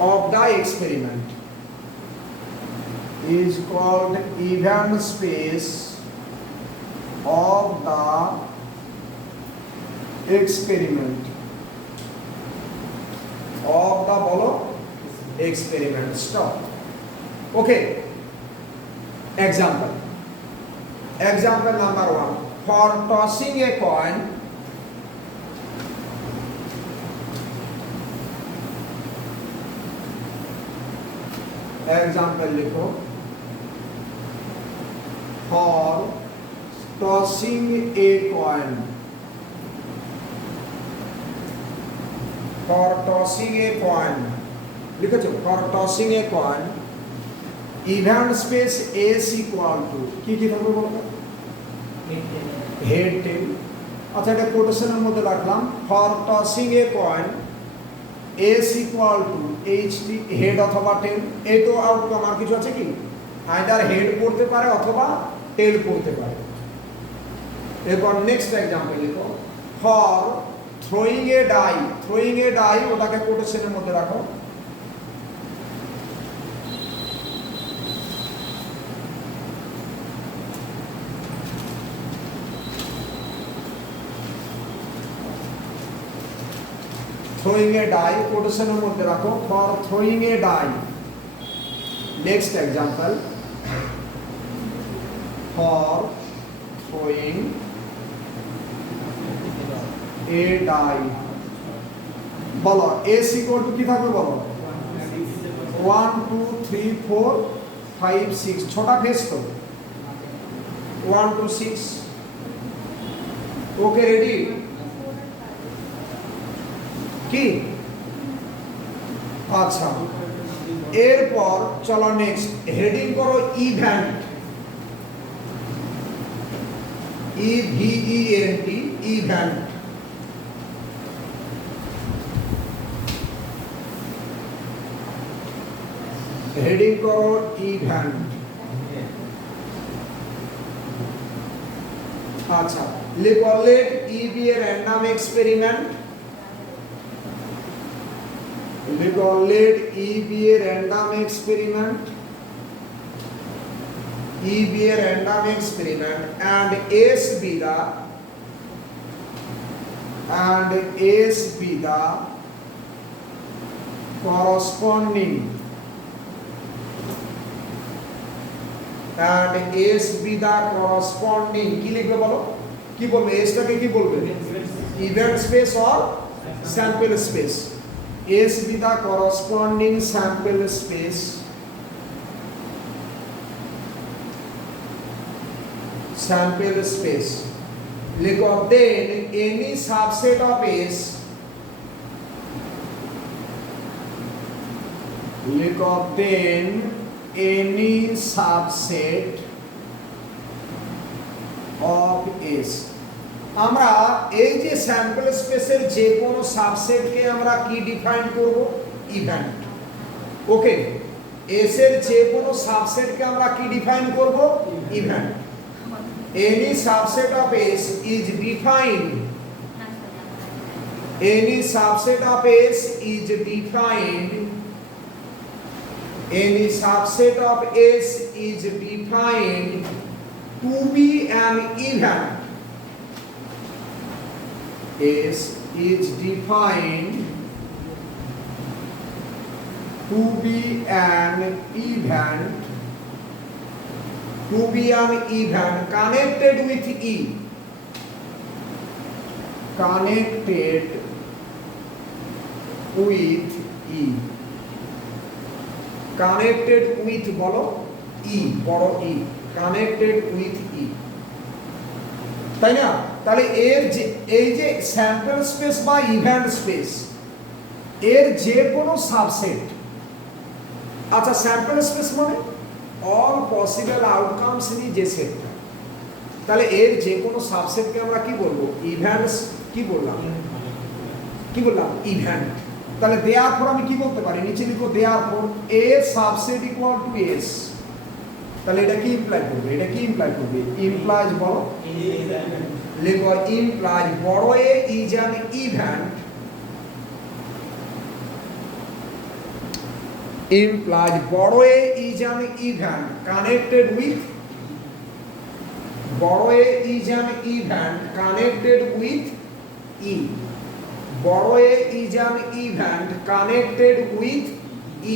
of the experiment, is called event space of the experiment, of the bolo experiment. Stop. Okay, example number 1. For tossing a coin, example लिखो, for tossing a coin, for tossing a coin लिखो जो, for tossing a coin event space S equal to কি থাকবে বলো? হেড টেল। আচ্ছা, এটা কোটেশনের মধ্যে রাখলাম, for tossing a coin S equal to HT, head অথবা টেল। এই তো আউটকাম। আর কিছু আছে কি? আইদার হেড পড়তে পারে অথবা টেল পড়তে পারে। এরপর নেক্সট এক্সাম্পল লিখো, for throwing a die, ওটাকে কোটেশনের মধ্যে রাখো। throwing a die কোটেশনের মধ্যে রাখো, for throwing a die। Next example, for throwing a die। বলো S equal to কি থাকবে বলো? 1 2 3 4 5 6, 6টা ফেস তো, 1 2 6। ওকে, রেডি? কি? আচ্ছা, এরপর চলো নেক্সট হেডিং করো ইভেন্ট, EVENT, ইভেন্ট। হেডিং করো ইভেন্ট। আচ্ছা, লিখো let E be a random experiment, let E be a random experiment, and S be the corresponding, কি লিখবে বলো? কি বলবে? এসটাকে কি বলবে? Event space or sample space. S be the corresponding sample space. Sample space. लिखो then any subset of S. लिखो then any subset of S. আমরা এই যে স্যাম্পল স্পেসের যে কোনো সাবসেটকে আমরা কি ডিফাইন করব? ইভেন্ট। ওকে, এস এর যে কোনো সাবসেটকে আমরা কি ডিফাইন করব? Event. Any subset of S is defined, any subset of S is defined, any subset of S is defined to be an event. S is defined to be an event, to be an event connected with E, connected with E, connected with বলো E, বড় E, connected with E, তাই না? তাহলে এর যে এই যে স্যাম্পল স্পেস বা ইভেন্ট স্পেস এর যে কোনো সাবসেট, আচ্ছা স্যাম্পল স্পেস মানে অল পসিবল আউটকামস নিয়ে যে সেটটা, তাহলে এর যে কোনো সাবসেটকে আমরা কি বলবো? ইভেন্টস। কি বললাম? কি বললাম? ইভেন্ট। তাহলে দেয়ার ফর আমি কি বলতে পারি? নিচে লিখো therefore A subset equal to S. তাহলে এটা কি ইমপ্লাই করবে? এটা কি ইমপ্লাই করবে? ইমপ্লাইজ বলো, লিখো ইমপ্লাইজ বড় A is an event, implies বড় A is an event connected with, বড় A is an event connected with E, বড় A is an event connected with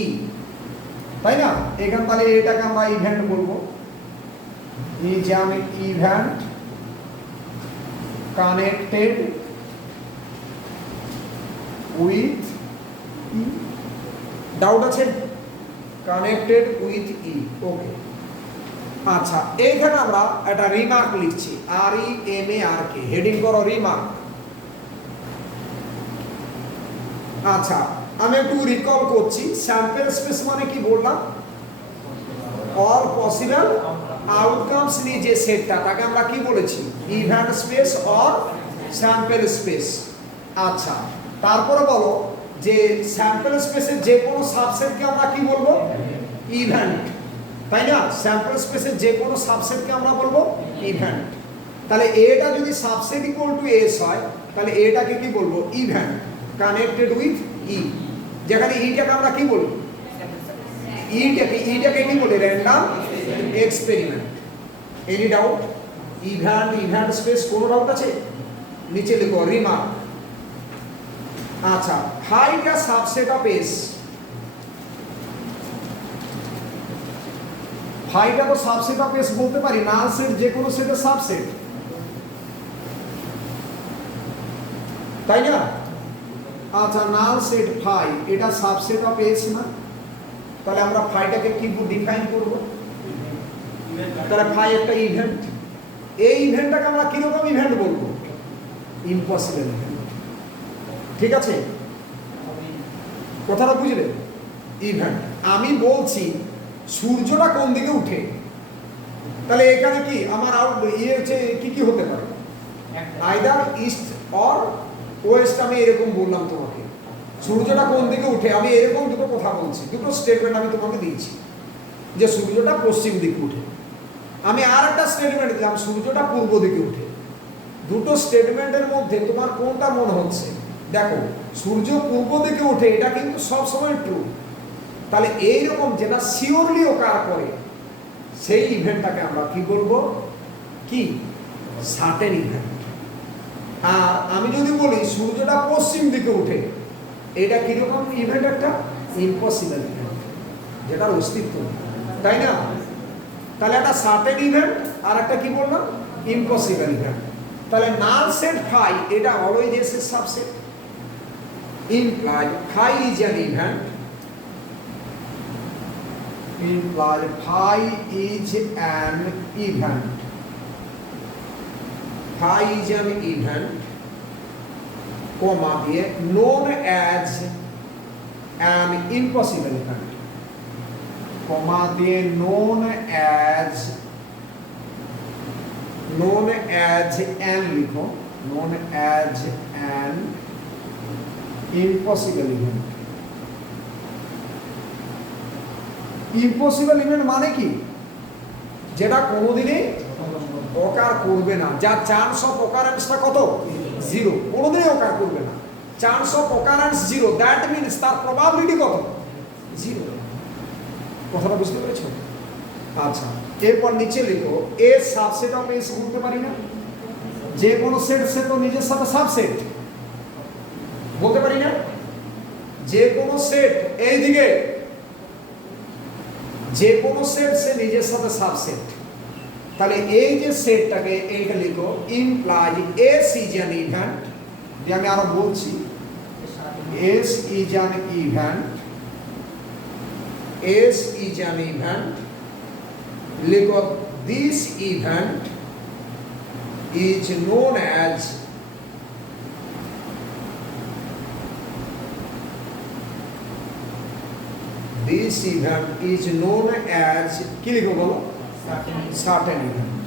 E, তাই না? এখানে তাহলে এটাকে আমরা ইভেন্ট বলবো, is an event connected with E. Doubt আছে? Connected with E. ওকে, আচ্ছা এইখানে আমরা একটা রিমার্ক লিখছি, R E M A R K, heading করো রিমার্ক। আচ্ছা আমি একটু রিকল করছি, স্যাম্পল স্পেস মানে কি বললাম? অল পসিবল আউটকামস নিয়ে যে সেটটা, তাকে আমরা কি বলেছি? Event space or sample space. আচ্ছা তারপরে বলো যে স্যাম্পল স্পেসের যে কোনো সাবসেটকে আমরা কি বলবো? ইভেন্ট, তাই না? স্যাম্পল স্পেসের যে কোনো সাবসেটকে আমরা বলবো ইভেন্ট। তাহলে এটা যদি সাবসেট ইকুয়াল টু এস হয়, তাহলে এটাকে কি বলবো? ইভেন্ট কানেক্টেড উইথ ই, যেখানে ইটাকে আমরা কি বলি? ইটাকে কি বলি? Random experiment. Any doubt? Event space কোনো ডাউট আছে? নিচে লিখো রিমার্ক। আচ্ছা find a subset of S, find a তো সাবসেট অফ এস বলতে পারি, নাল সেট যে কোনো সেটের সাবসেট, তাই না? আচ্ছা নাল সেট ফাই, এটা সাবসেট অফ এস না? তাহলে আমরা ফাইটাকে কি ডিফাইন করব? তাহলে ফাই একটা ইভেন্ট, এই ইভেন্টটাকে আমরা কিরকম ইভেন্ট বলবো? Impossible event. ঠিক আছে, কথাটা বুঝলে? ইভেন্ট। আমি বলছি সূর্যটা কোন দিকে উঠে, তাহলে এখানে কি আমার আউট ইয়ে হচ্ছে কি কি হতে পারে? Either east or West. আমি এরকম বললাম তোমাকে, সূর্যটা কোন দিকে উঠে, আমি এরকম দুটো কথা বলছি, দুটো স্টেটমেন্ট আমি তোমাকে দিয়েছি যে সূর্যটা পশ্চিম দিকে উঠে। আমি আর একটা স্টেটমেন্ট দিলাম সূর্যটা পূর্ব দিকে উঠে। দুটো স্টেটমেন্টের মধ্যে তোমার কোনটা মনে হচ্ছে? দেখো সূর্য পূর্ব দিকে উঠে, এটা কিন্তু সবসময় ট্রু। তাহলে এইরকম যেটা শিওরলি ওকার করে সেই ইভেন্টটাকে আমরা কি বলবো? কি সার্টেন ইভেন্ট। আর আমি যদি বলি সূর্যটা পশ্চিম দিকে উঠে, এটা কিরকম ইভেন্ট? একটা ইম্পসিবল ইভেন্ট, যেটার অস্তিত্ব নেই, তাই না? তাহলে একটা সার্টেন ইভেন্ট আর একটা কি বললাম? Impossible event. তাহলে নাল সেট ফাই এটা অলওয়েজ এস এর subset. implies phi is an event. Implies phi is an event. Phi is an event, comma দিয়ে known as an impossible event. Comma দিয়ে known as an লিখো, known as an impossible event. Impossible event মানে কি? যেটা কোনোদিনই অকার করবে না, যার চান্স অফ অকারেন্সটা কত? জিরো, কোনোদিনই অকার করবে না। Chance of occurrence zero, that means তার প্রবাবিলিটি কত? জিরো। কথাটা বুঝতে পেরেছো? আচ্ছা, এরপর নিচে লিখো এ সাবসেট অফ এস বলতে পারি না? যে কোনো সেট সে তো নিজের সাথে সাবসেট বলতে পারি না? যে কোনো সেট, এইদিকে যে কোনো সেট সে নিজের সাথে সাবসেট। তাহলে এই যে সেটটাকে এইটা লিখো imply S is an event, যে আমি আরো বলছি S is an event, S is an event, লিখো this event is known as this event is known as কি লিখো বলো? certain event,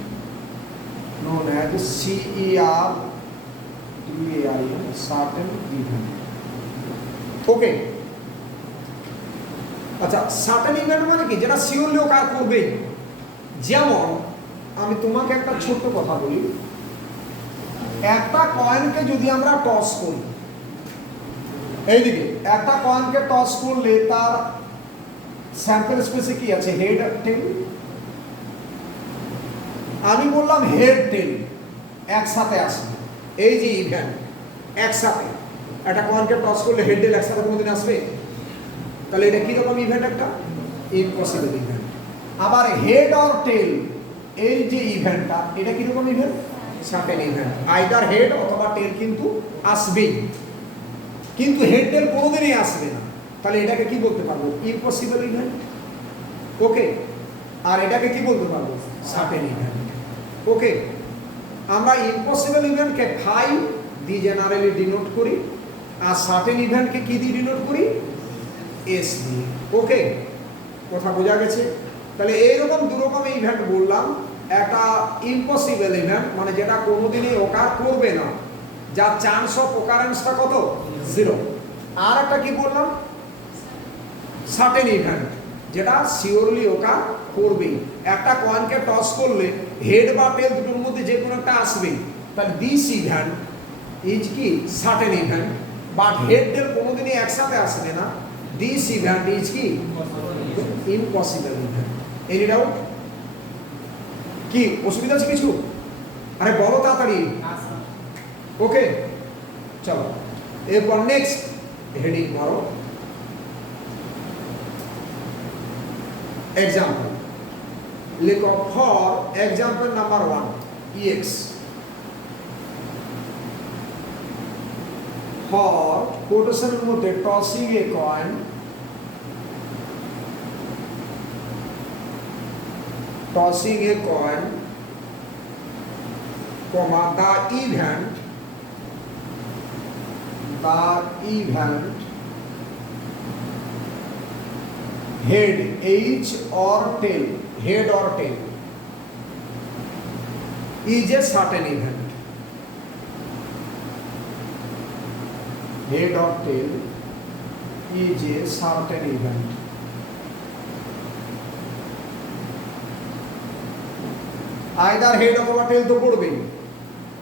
known as CERTAIN, certain event. ওকে, আচ্ছা certain event মানে কি? যেটা শিওরলি কাজ করবে। যেমন আমি তোমাকে একটা ছোট্ট কথা বলি, একটা কয়েনকে যদি আমরা টস করি, এইদিকে একটা কয়েনকে টস করলে তার স্যাম্পল স্পেসে কি আছে? হেড আর টেল। আমি বললাম হেড টেল একসাথে আসবে, এই যে ইভেন্ট একসাথে, একটা কয়েনকে টস করলে হেড টেল একসাথে কোনোদিন আসবে? তাহলে এটা কিরকম ইভেন্ট? একটা ইম্পসিবল ইভেন্ট। আবার হেড অর টেল, এই যে ইভেন্টটা, এটা কিরকম event? Certain event. Either head অথবা টেল কিন্তু আসবেই, কিন্তু হেড টেল কোনোদিনই আসবে না। তাহলে এটাকে কি বলতে পারবো? Impossible event. ওকে, আর এটাকে কি বলতে পারবো? Certain event. ওকে, আমরা ইম্পসিবল ইভেন্টকে ফাই দিয়ে জেনারেলি ডিনোট করি, আর সার্টেন ইভেন্টকে কি দিয়ে ডিনোট করি? এস দিয়ে। ওকে, কথা বোঝা গেছে? তাহলে এইরকম দুরকম ইভেন্ট বললাম। একটা ইম্পসিবল ইভেন্ট মানে যেটা কোনোদিনই অকার করবে না, যার চান্স অফ অকারেন্সটা কত? জিরো। আর একটা কি বললাম? সার্টেন ইভেন্ট, যেটা শিওরলি অকার করবেই। একটা কয়েনকে টস করলে হেড বা টেল দুটোর মধ্যে যে কোনো একটা আসবেই। তাহলে দিস ইভেন্ট ইজ কি? সার্টেন ইভেন্ট, বাট হেড টেল কোনোদিনই একসাথে আসবে না। দিস ইভেন্ট ইজ কি? Impossible event. Any doubt? কি অসুবিধা আছে কিছু? আরে বলো তাড়াতাড়ি। ওকে, চলো এরপর নেক্সট হেডিং মারো। এক্সাম্পল লিখো for example number 1 EX for কোটেশনের মধ্যে tossing a coin, tossing a coin, comma the event head H or tail, head or tail is a certain event. Head or tail is a certain event. Either head অথবা টেল তো পড়বেই,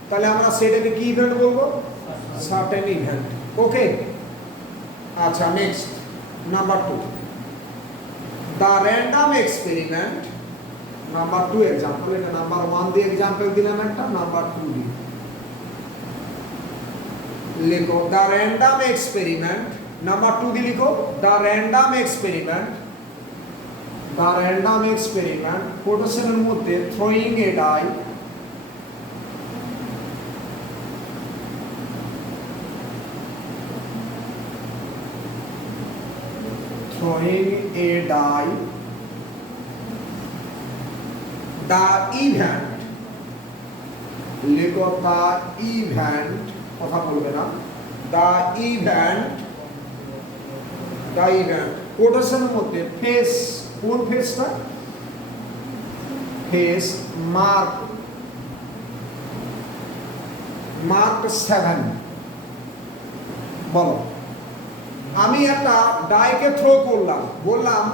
তাহলে আমরা সেটাকে কি ইভেন্ট বলবো? Certain event. ওকে, আচ্ছা next number 2 the random experiment. Number 2 example, এটা নাম্বার 1 দিয়ে এক্সাম্পল দিলাম একটা, নাম্বার 2 দিয়ে লিখো দ্য র্যান্ডম এক্সপেরিমেন্ট। নাম্বার 2 দিয়ে লিখো the random experiment. The random experiment, কোটেশনের মধ্যে throwing a die, drawing a die, the event, লিখো the event, কথা বলবে না, the event, কোটেশনের মধ্যে ফেস, কোন ফেসটা? ফেস মার্ক 7, বলো আমি একটা ডাইকে থ্রো করলাম, বললাম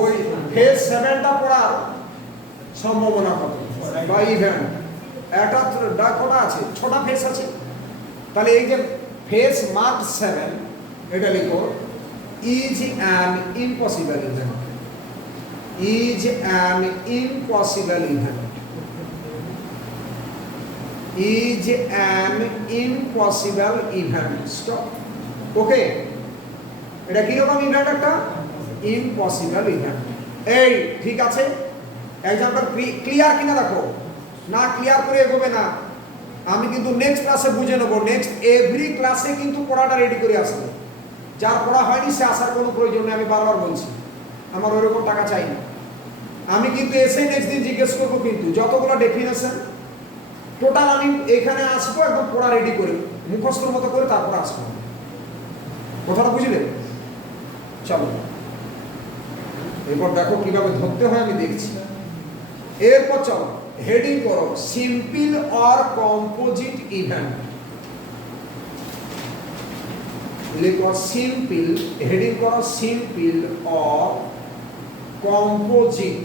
ওই ফেস 7টা পড়ার সম্ভাবনা কত বা ইভেন্ট, একটা ডাই কটা আছে, 6টা ফেস আছে, তাহলে এই যে ফেস মার্ক 7 এটা লিখো is an impossible event, is an impossible event, is an impossible event. Stop. Okay, এটা কি রকম ইভেন্ট? একটা ইম্পসিবল ইভেন্ট। এই ঠিক আছে, এক্সাম্পল ক্লিয়ার কিনা দেখো, না ক্লিয়ার করে এগোবে না, আমি কিন্তু নেক্সট ক্লাসে বুঝে নেবো, নেক্সট এভরি ক্লাসে কিন্তু পড়াটা রেডি করে আসবে, যার পড়া হয়নি সে আসার কোনো প্রয়োজন নেই, আমি বারবার বলছি, আমার ওইরকম টাকা চাই না, আমি কিন্তু এসে নেক্সট দিন জিজ্ঞেস করবো, কিন্তু যতগুলো ডেফিনেশন টোটাল আমি এখানে আসবো একদম পড়া রেডি করে মুখস্থর মতো করে তারপর আসবো, কথাটা বুঝলে? চলো এরপর দেখো কিভাবে ধরতে হয় আমি দেখছি। এরপর চলো হেডিং করো সিম্পল অর কম্পোজিট ইভেন্ট, লিখো সিম্পল, হেডিং করো সিম্পল অর কম্পোজিট,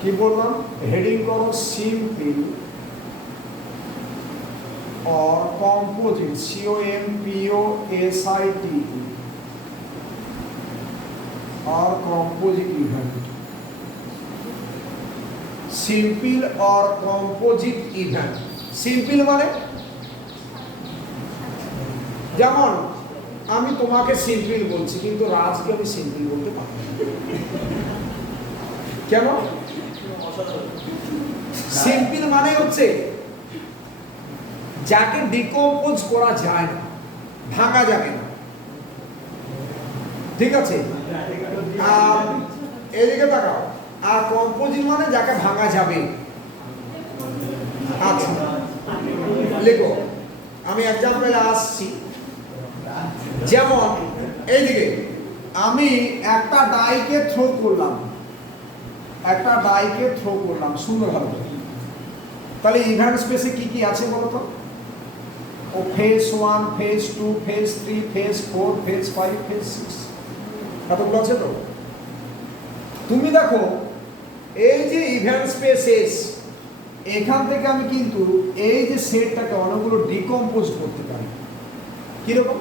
কি বললাম? হেডিং করো simple or composite, COMPOSIT or composite event, simple or composite event. Simple মানে যেমন আমি তোমাকে সিম্পল বলছি, কিন্তু রাজকে আমি সিম্পল বলতে পারি না, কেন? সিম্পল মানে হচ্ছে যাকে ডিকম্পোজ করা যায় না, ভাঙা যাবে না, ঠিক আছে? আর এদিকে তাকাও, আর কম্পোজিট মানে যাকে ভাঙা যাবে। আচ্ছা লেখো, আমি এক্সাম্পলে আসছি, যেমন এইদিকে আমি একটা ডাইকে থ্রো করলাম, একটা ডাইকে থ্রো করলাম সুন্দর ভাবে, তাহলে ইভেন্ট স্পেসে কি কি আছে বলো তো? ও face 1, face 2, face 3, face 4, face 5, face 6, এতগুলো আছে তো? তুমি দেখো এই যে ইভেন্ট স্পেসেস, এখান থেকে আমি কিন্তু এই যে সেটটাকে অনেকগুলো ডিকম্পোজ করতে পারি। কিরকম?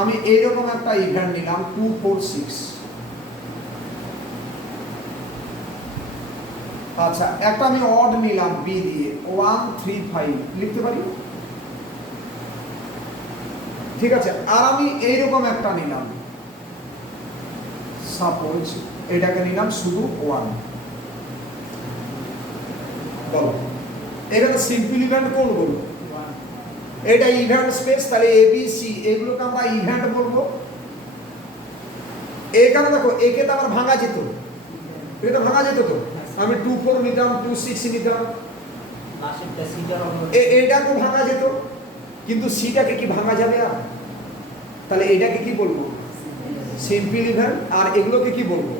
আমি এইরকম একটা ইভেন্ট নিলাম 2, 4, 6, আচ্ছা একটা আমি অড নিলাম বি দিয়ে 1, 3, 5 লিখতে পারি, ঠিক আছে? আর আমি এইরকম একটা নিলাম, সাপোজ এটাকে নিলাম শুধু 1, বলো এখানে সিম্পল ইভেন্ট কোন বলবো? এটা ইভেন্ট স্পেস, তাহলে ABC এগুলোকে আমরা ইভেন্ট বলবো। এখানে দেখো একে তো আবার ভাঙা যেত, এটা ভাঙা যেত তো, আমি 2, 4 নিতাম, 2, 6 নিতাম, এটাকে ভাঙা যেত, কিন্তু সিটাকে কি ভাঙা যাবে? আর তাহলে এটাকে কি বলবো? Simple event. আর এগুলোকে কি বলবো?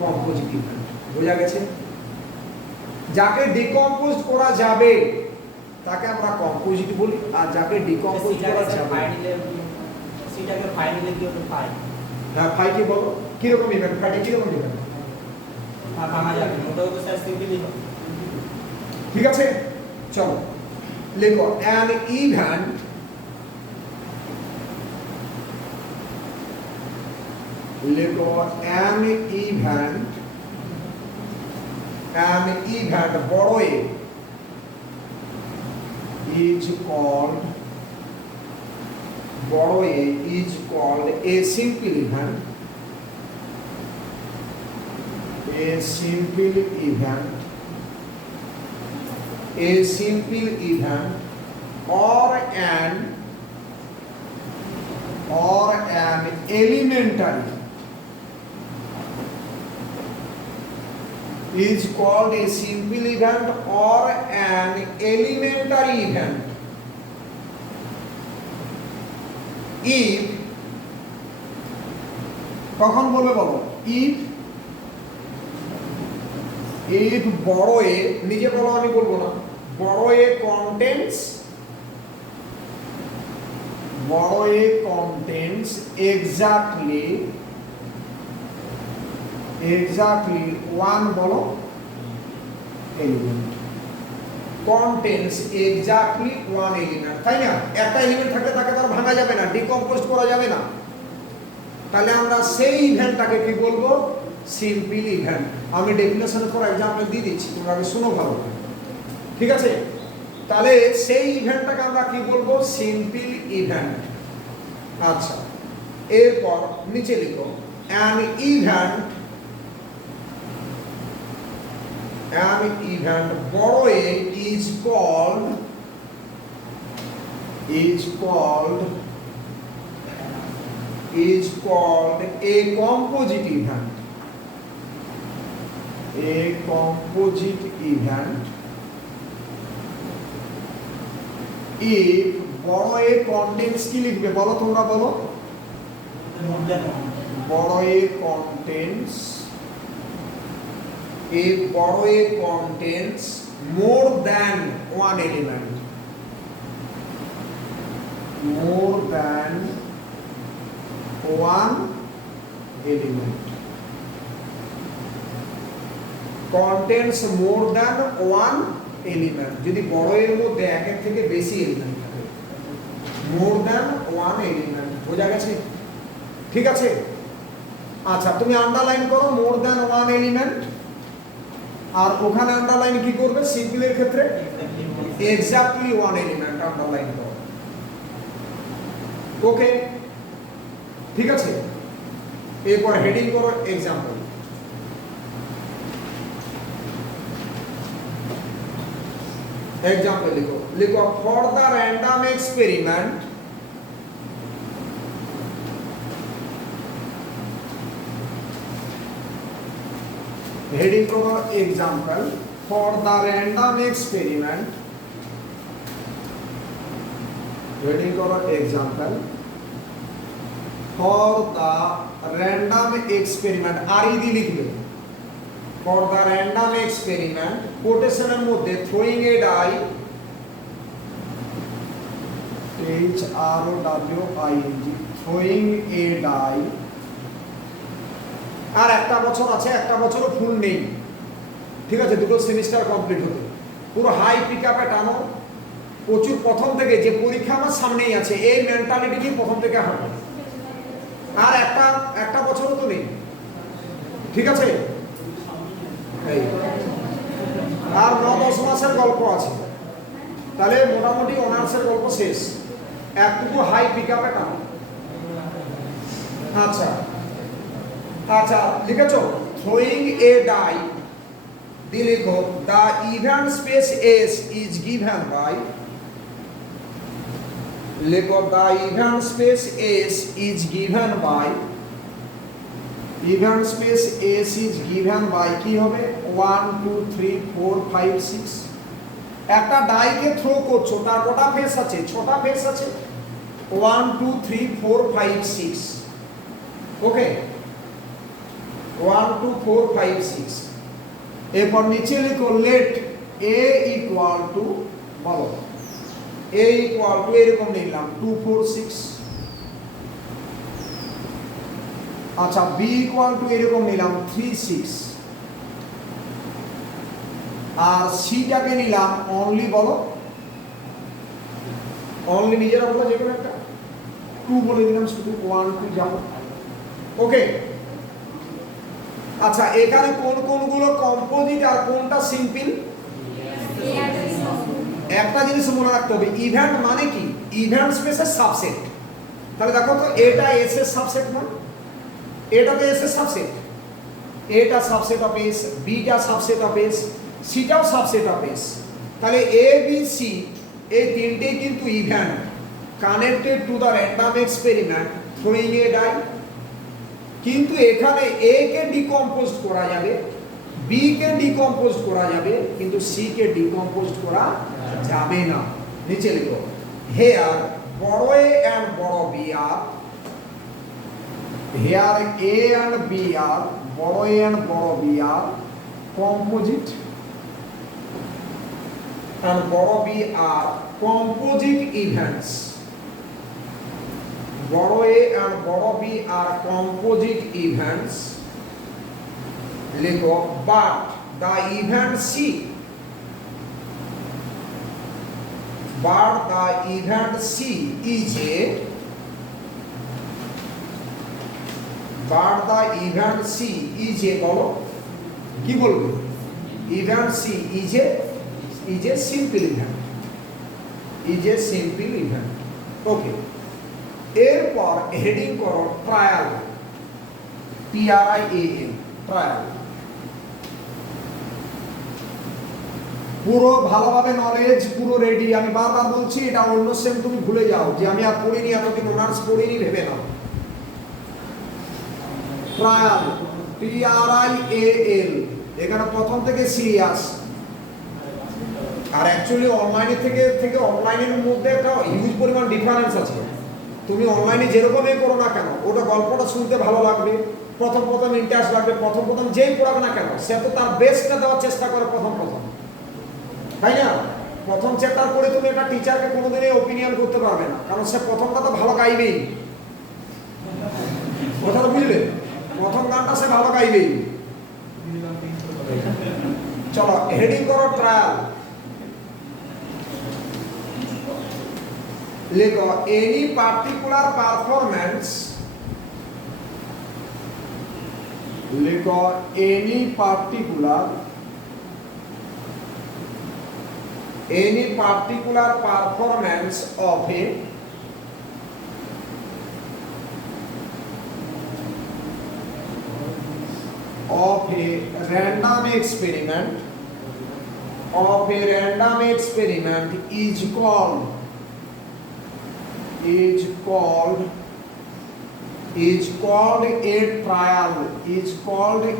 Composite event. বোঝা গেছে? যাকে ডিকম্পোজ করা যাবে তাকে আমরা কম্পোজিট বলি, আর যাকে ডিকম্পোজ করা যাবে সিটাকে ফাইনালি কি হবে? ফাই, হ্যাঁ ফাই কি বলো? কি রকম ইভেন্ট? ফাইটা কি রকম ইভেন্ট? ভাঙা যাবে, ওটাও তো স্যার সিম্পলি হবে, ঠিক আছে? চলো লেখো অ্যান ইভেন্ট, লেখো অ্যান ইভেন্ট, অ্যান ইভেন্ট বড় এ is called, বড় এ is called a simple event, a simple event, a simple event or or an elementary is called a simple event or an elementary event if কখন বলবে বলো if বড় এ নিজে বলো আমি বলবো না বড় এ কন্টেন্টস exactly one বলো element contains exactly one element তাই না একটা এলিমেন্ট থাকলে তাকে তো আর ভাঙা যাবে না ডিকম্পোজ করা যাবে না তাহলে আমরা সেই ইভেন্টটাকে কি বলবো সিম্পল ইভেন্ট আমি ডেফিনেশন ফর एग्जांपल দিয়ে দিচ্ছি তোমরা আগে শুনো ভালো ঠিক আছে তাহলে সেই ইভেন্টটাকে আমরা কি বলবো সিম্পল ইভেন্ট আচ্ছা এরপর নিচে লিখো an event বড় এ is called a composite event if বড় এ কন্টেন্টস কি লিখবে বলো তোমরা বলো বড় এ কন্টেন্টস if বড় এ contains more than one element contains more than one element যদি বড় এর মধ্যে একের থেকে বেশি এলিমেন্ট থাকে more than one element বোঝা গেছে ঠিক আছে আচ্ছা তুমি আন্ডারলাইন করো more than one element আর ওখানে আন্ডারলাইন কি করবে সিম্পলের ক্ষেত্রে এক্স্যাক্টলি ওয়ান এলিমেন্ট আন্ডারলাইন করো ওকে ঠিক আছে এরপর হেডিং করো एग्जांपल লিখো for the random experiment heading for example for the random experiment heading for example for the random experiment RED লিখবে for the random experiment quotation এর মধ্যে throwing a die throwing a die আর একটা বছর আছে একটা বছরও ফুল নেই ঠিক আছে দুটো সেমিস্টার কমপ্লিট হতে পুরো হাই পিকআপে টানো প্রচুর প্রথম থেকে যে পরীক্ষা আমার সামনেই আছে এই মেন্টালিটি কি প্রথম থেকে হবে আর একটা বছরও তো নেই ঠিক আছে এই আর 9-10 মাসের গল্প আছে তাহলে মোটামুটি অনার্সের গল্প শেষ একটু হাই পিকআপে টানো আচ্ছা আচ্ছা লিখেছো throwing a die দিয়ে লিখো the event space S is given by লিখো the event space S is given by event space S is given by কি হবে 1 2 3 4 5 6 একটা ডাইকে থ্রো করছো তার কটা ফেস আছে 6টা ফেস আছে 1 2 3 4 5 6 ওকে 1 2 4 5 6 এরপর নিচে লিখো let a equal to বলো a equal to এরকম নিলাম 2 4 6 আচ্ছা b equal to এরকম নিলাম 3 6 আর c টাকে নিলাম only বলো only নিজেরা বলো যে কোনো একটা 2 বলে দিলাম শুধু 1 2 যাবো ওকে আচ্ছা এখানে কোন কোনগুলো কম্পোজিট আর কোনটা সিম্পল একটা জিনিস মনে রাখতে হবে ইভেন্ট মানে কি ইভেন্ট স্পেসের সাবসেট তাহলে দেখো তো এটা এস এর সাবসেট না এটা তো এস এর সাবসেট এটা subset of S beta subset of S সিটাও সাবসেট অফ এস তাহলে এ বি সি এই তিনটেই কিন্তু event connected to the random experiment throwing a die. কিন্তু এখানে এ কে ডিকম্পোজ করা যাবে, বি কে ডিকম্পোজ করা যাবে, কিন্তু সি কে ডিকম্পোজ করা যাবে না। নিচে লিখো, হেয়ার বড় এ এন্ড বড় B are, here A and B are, বড় এ এন্ড বড় বি আর কম্পোজিট, and বড় বি আর কম্পোজিট ইভেন্টস। বড় এ and বড় বি আর কম্পোজিট ইভেন্টস। লিখো, but the event C, but the event C is a, but the event C is a, বলো কি বলবে? event C is a simple event, is a simple event। ওকে, এরপর হেডিং করো ট্রায়াল, TRIAL, ট্রায়াল। পুরো ভালোভাবে নলেজ পুরো রেডি। আমি বারবার বলছি, এটা অন্য সেম তুমি ভুলে যাও যে আমি আর পড়িনি, এতদিন অনার্স পড়িনি ভেবে নাও। ট্রায়াল, TRIAL, এখানে প্রথম থেকে সিরিয়াস। আর অ্যাকচুয়ালি অনলাইনে থেকে অনলাইনের মধ্যে একটা হিউজ পরিমাণ ডিফারেন্স আছে। তুমি অনলাইনে যেরকমই করো না কেন, ওটা গল্পটা শুনতে ভালো লাগবে, প্রথম ইন্টারেস্ট লাগবে, প্রথম যেই পড়াবে না কেন সে তো তার বেস্টটা দেওয়ার চেষ্টা করে প্রথম, তাই না? প্রথম চ্যাপ্টার পড়ে তুমি একটা টিচারকে কোনোদিনই ওপিনিয়ন করতে পারবে না, কারণ সে প্রথমটা তো ভালো গাইবেই। কথাটা বুঝলে? প্রথম গানটা সে ভালো গাইবেই। চলো হেডিং করো ট্রায়াল। লিখো, এনি পার্টিকুলার পারফরম্যান্স, লিখো any particular performance of a random experiment, is called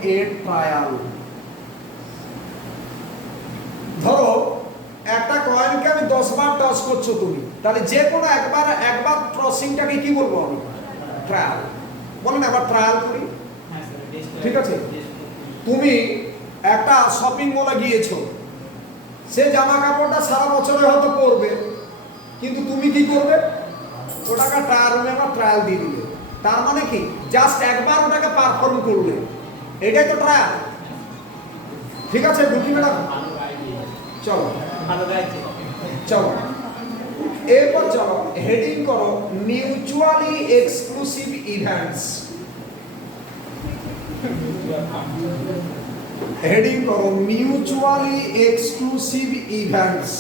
a trial, ধরো একটা কয়েনকে আমি 10 বার টস করছো তুমি, তাহলে যে কোনো একবার টসিংটাকে কি বলবো আমি? ট্রায়াল। বলেন আবার ট্রায়াল করি। ঠিক আছে, তুমি একটা শপিং মলে গিয়েছো, সে জামা কাপড়টা সারা বছরে হয়তো পরবে, কিন্তু তুমি কি করবে? ওটাকে ট্রায়াল রুমে একটা ট্রায়াল দিয়ে দিলে। তার মানে কি? জাস্ট একবার ওটাকে পারফর্ম করলে, এটাই তো ট্রায়াল। ঠিক আছে, বুঝি ম্যাডাম? চলো চলো এরপর চলো হেডিং করো মিউচুয়ালি এক্সক্লুসিভ ইভেন্টস। হেডিং করো mutually exclusive events.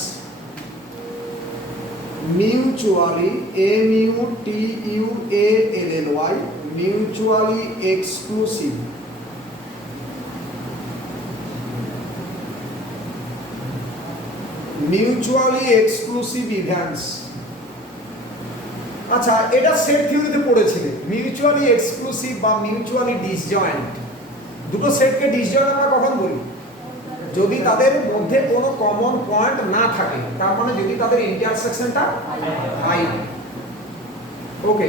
Mutually, MUTUALLY, mutually exclusive. Mutually exclusive events. আচ্ছা, এটা সেট থিওরিতে পড়েছিলে। মিউচুয়ালি এক্সক্লুসিভ বা মিউচুয়ালি ডিসজয়েন্ট, দুটো সেটকে ডিসজয়েন্ট আমরা কখন বলি? যদি তাদের মধ্যে কোনো কমন পয়েন্ট না থাকে, তার মানে যদি তাদের ইন্টারসেকশনটা হাই। ওকে,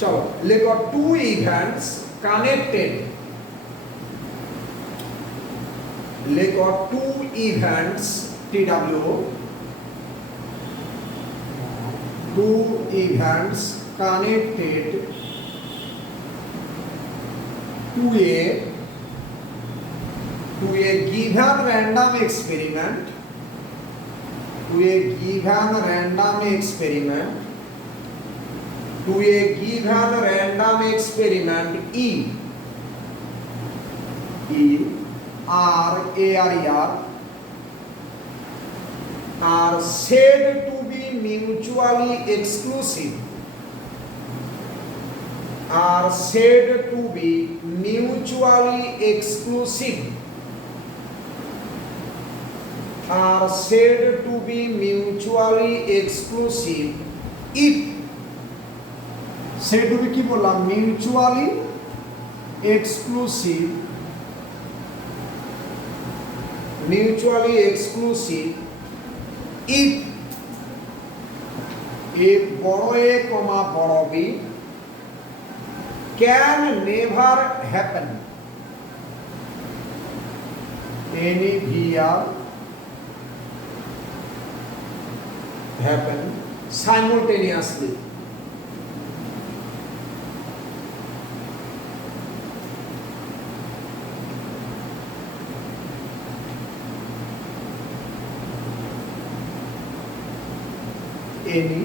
চলো লেখো টু ইভেন্টস কানেক্টেড। লেখো two events, TW, two events connected to a given random experiment, to a given random experiment, to a given random experiment E R A R E R are said to be mutually exclusive, are said to be mutually exclusive, are said to be mutually exclusive if সেটুকু কি বললাম, mutually exclusive, mutually exclusive if বড় A, বড় B can never happen anywhere happen simultaneously. Any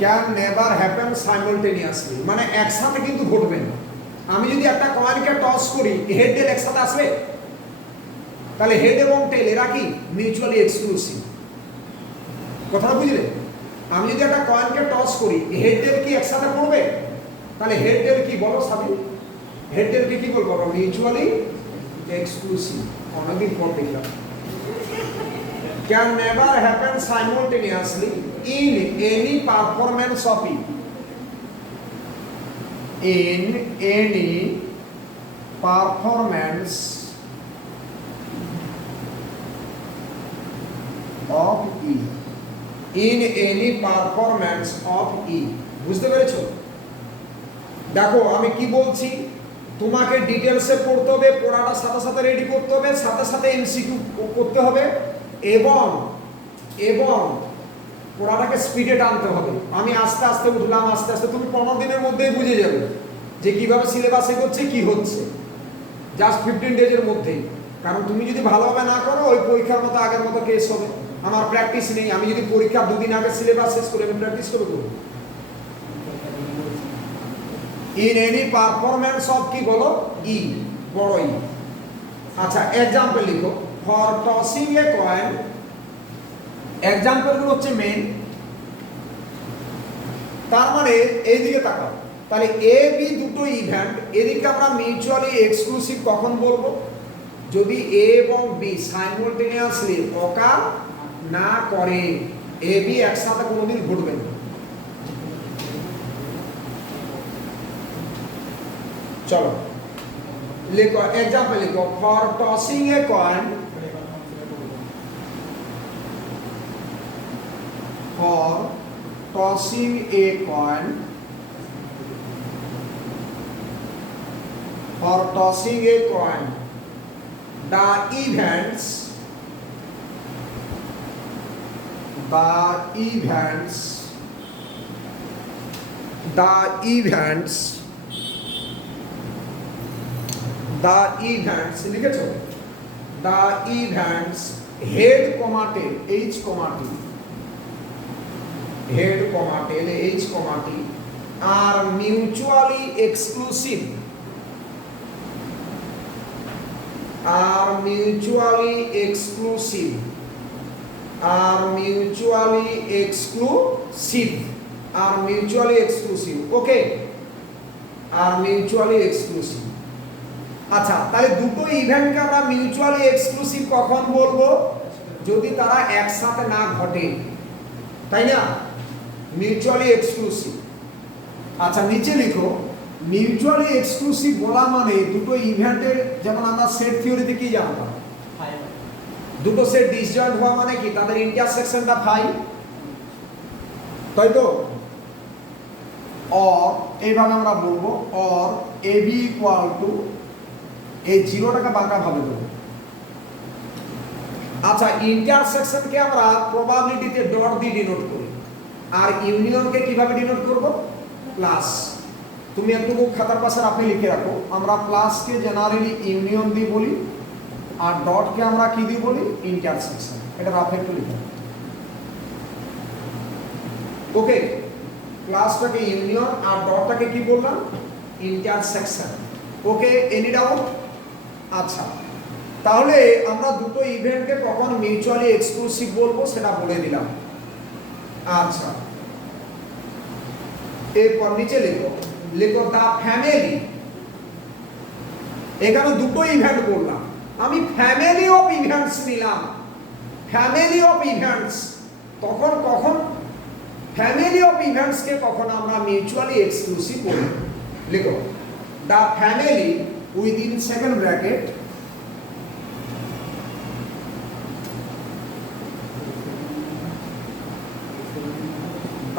can never happen simultaneously, মানে একসাথে কিন্তু ঘটবে না। আমি যদি একটা কয়েনকে টস করি, হেড টেল একসাথে আসবে, তাহলে হেড এবং টেল এরা কি মিউচুয়ালি এক্সক্লুসিভ। কথাটা বুঝলে? আমি যদি একটা কয়েনকে টস করি, হেড টেল কি একসাথে পড়বে? তাহলে হেড টেল কি বলো সাবি? হেড টেল কি বলবো? Mutually exclusive. অনেকদিন পর দেখলাম। Can never happen simultaneously in any performance of it. In any performance of E. In any performance of E. বুঝতে পেরেছো? দেখো আমি কি বলছি, তোমাকে ডিটেলসে পড়তে হবে, পড়াটার সাথে সাথে রেডি করতে হবে, সাথে সাথে এমসিকিউ করতে হবে এবং পড়াটাকে স্পিডে টানতে হবে। আমি আস্তে আস্তে উঠলাম, আস্তে আস্তে তুমি 15 দিনের মধ্যেই বুঝে যাবে যে কিভাবে সিলেবাস এগোচ্ছে, কি হচ্ছে, জাস্ট 15 ডেজের মধ্যেই। কারণ তুমি যদি ভালোভাবে না করো, ওই পরীক্ষার মতো আগের মতো কেস হবে। আমার প্র্যাকটিস নেই, আমি যদি পরীক্ষার 2 দিন আগে সিলেবাস শেষ করি, আমি প্র্যাকটিস করে করবো। ইন এনি পারফরম্যান্স অফ কি বলো? ই, বড় ই। আচ্ছা এক্সাম্পল লিখো। ফর টসিং এ কয়েন, এক্সাম্পলগুলো হচ্ছে মেন। তার মানে এই দিকে তাকাও, তাহলে এ বি দুটো ইভেন্ট, এদিকে আমরা মিউচুয়ালি এক্সক্লুসিভ কখন বলবো? যদি এ এবং বি সাইমultaneously অকার না করে। এ বি একসাথে কোনোদিন ঘটবে না। চলো লিখো, এক্সাম্পল লিখো। For tossing a coin, for tossing a coin, for tossing a coin, the events লিখেছো? the events head, tail, h, t, head, tail, h, t are mutually exclusive, are mutually exclusive, are mutually exclusive, are mutually exclusive, okay, are mutually exclusive. আচ্ছা তাহলে দুটো ইভেন্টকে আমরা মিউচুয়ালি এক্সক্লুসিভ কখন বলবো? যদি তারা একসাথে না ঘটে, তাই না? Mutually exclusive. আচ্ছা নিচে লিখো, মিউচুয়ালি এক্সক্লুসিভ বলা মানে দুটো ইভেন্টের, যেমন আমরা সেট থিওরিতে কি জানতাম, দুটো সেট ডিসজয়েন্ট হওয়া মানে কি তাদের ইন্টারসেকশনটা ফাই, তাই তো? অর এইভাবে আমরা বলবো, or A B equal to, এই জিরোটাকে বাঁকা ভাবে দেবো। আচ্ছা ইন্টারসেকশনকে আমরা প্রবাবিলিটিতে ডট দিয়ে ডিনোট করি, আর ইউনিয়নকে কিভাবে ডিনোট করব? প্লাস। তুমি একটু খাতার পাশে আপনি লিখে রাখো, আমরা প্লাসকে জেনারেলি ইউনিয়ন দিয়ে বলি, আর ডটকে আমরা কি দিয়ে বলি? ইন্টারসেকশন। এটা রাফে একটু লিখে ওকে। প্লাসটাকে ইউনিয়ন আর ডটটাকে কি বললাম? ইন্টারসেকশন। ওকে, এনি ডাউট? আচ্ছা তাহলে আমরা দুটো ইভেন্টকে কখন মিউচুয়ালি এক্সক্লুসিভ বলবো সেটা বলে দিলাম। আচ্ছা এরপর নিচে লিখো, লিখো দা ফ্যামিলি। এখানে দুটো ইভেন্ট বললাম, আমি ফ্যামিলি অফ ইভেন্টস নিলাম। ফ্যামিলি অফ ইভেন্টস তখন কখন ফ্যামিলি অফ ইভেন্টস কে কখনো আমরা মিউচুয়ালি এক্সক্লুসিভ বলি। লিখো the family within second bracket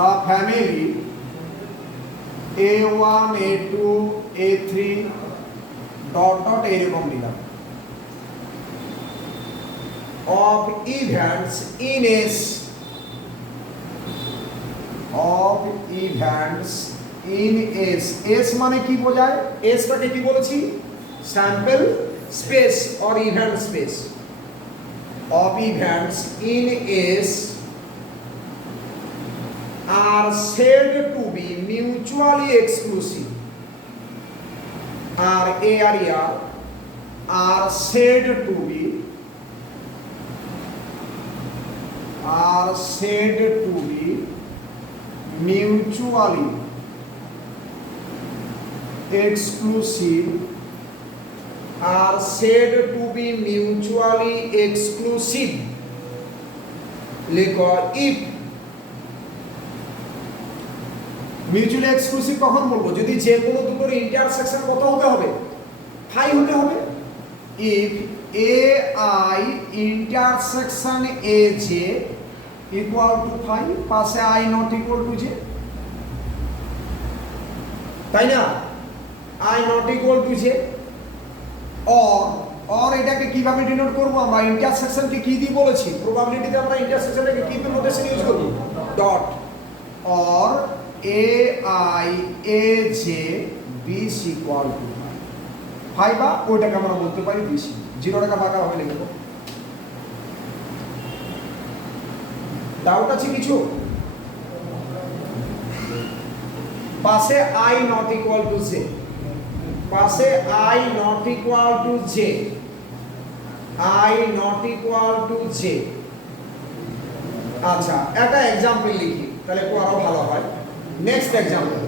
the family A1 A2 A3 dot dot এরকম দিলাম of events in S of events in S S মানে কি বোঝায়? S টাকে কি বলেছি? Sample space or event space of events in S are said to be mutually exclusive are area are said to be mutually exclusive are said to be mutually exclusive লিখো if মিউচুয়ালি এক্সক্লুসিভ কখন বলবো? যদি যে কোনো দুটোর ইন্টারসেকশন কত হতে হবে? ফাই হতে হবে। If A I intersection A J equal to phi, পাশে I not equal to J, তাই না? I not equal to J or এটাকে কিভাবে ডিনোট করবো আমরা? ইন্টারসেকশনকে কি দিয়ে বলেছি? প্রবাবিলিটিতে আমরা ইন্টারসেকশনটাকে কি দিয়ে নোটেশন ইউজ করব? Dot or A I A J বিস ইকুয়াল টু ফাই, বা ওইটাকে আমরা বলতে পারি বিসি। 0 টাকা বাঁকা হবে লিখবো। ডাউট আছে কিছু? পাশে I not equal to J, পাশে I not equal to J, I not equal to J. আচ্ছা একটা এক্সাম্পল লিখি তাহলে আরো ভালো হয়। নেক্সট এক্সাম্পল,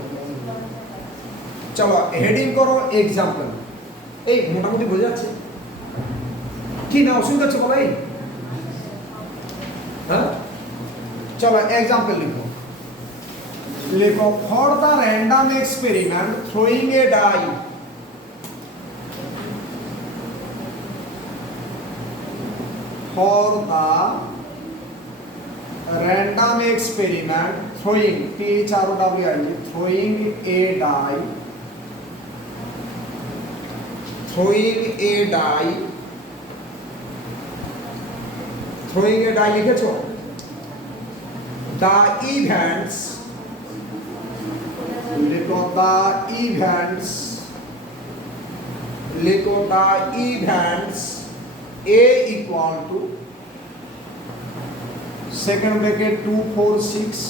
চলো হেডিং করো এক্সাম্পল। এই মোটামুটি বোঝা যাচ্ছে কি না? অসুবিধা হচ্ছে বলাই? হ্যাঁ চলো এক্সাম্পল লিখো। লিখো for the random experiment throwing a die, for the random experiment throwing THROWING throwing a die, throwing a die, throwing a die লিখেছো? the events, লিখো the events, লিখো the events A equal to second bracket 2 4 6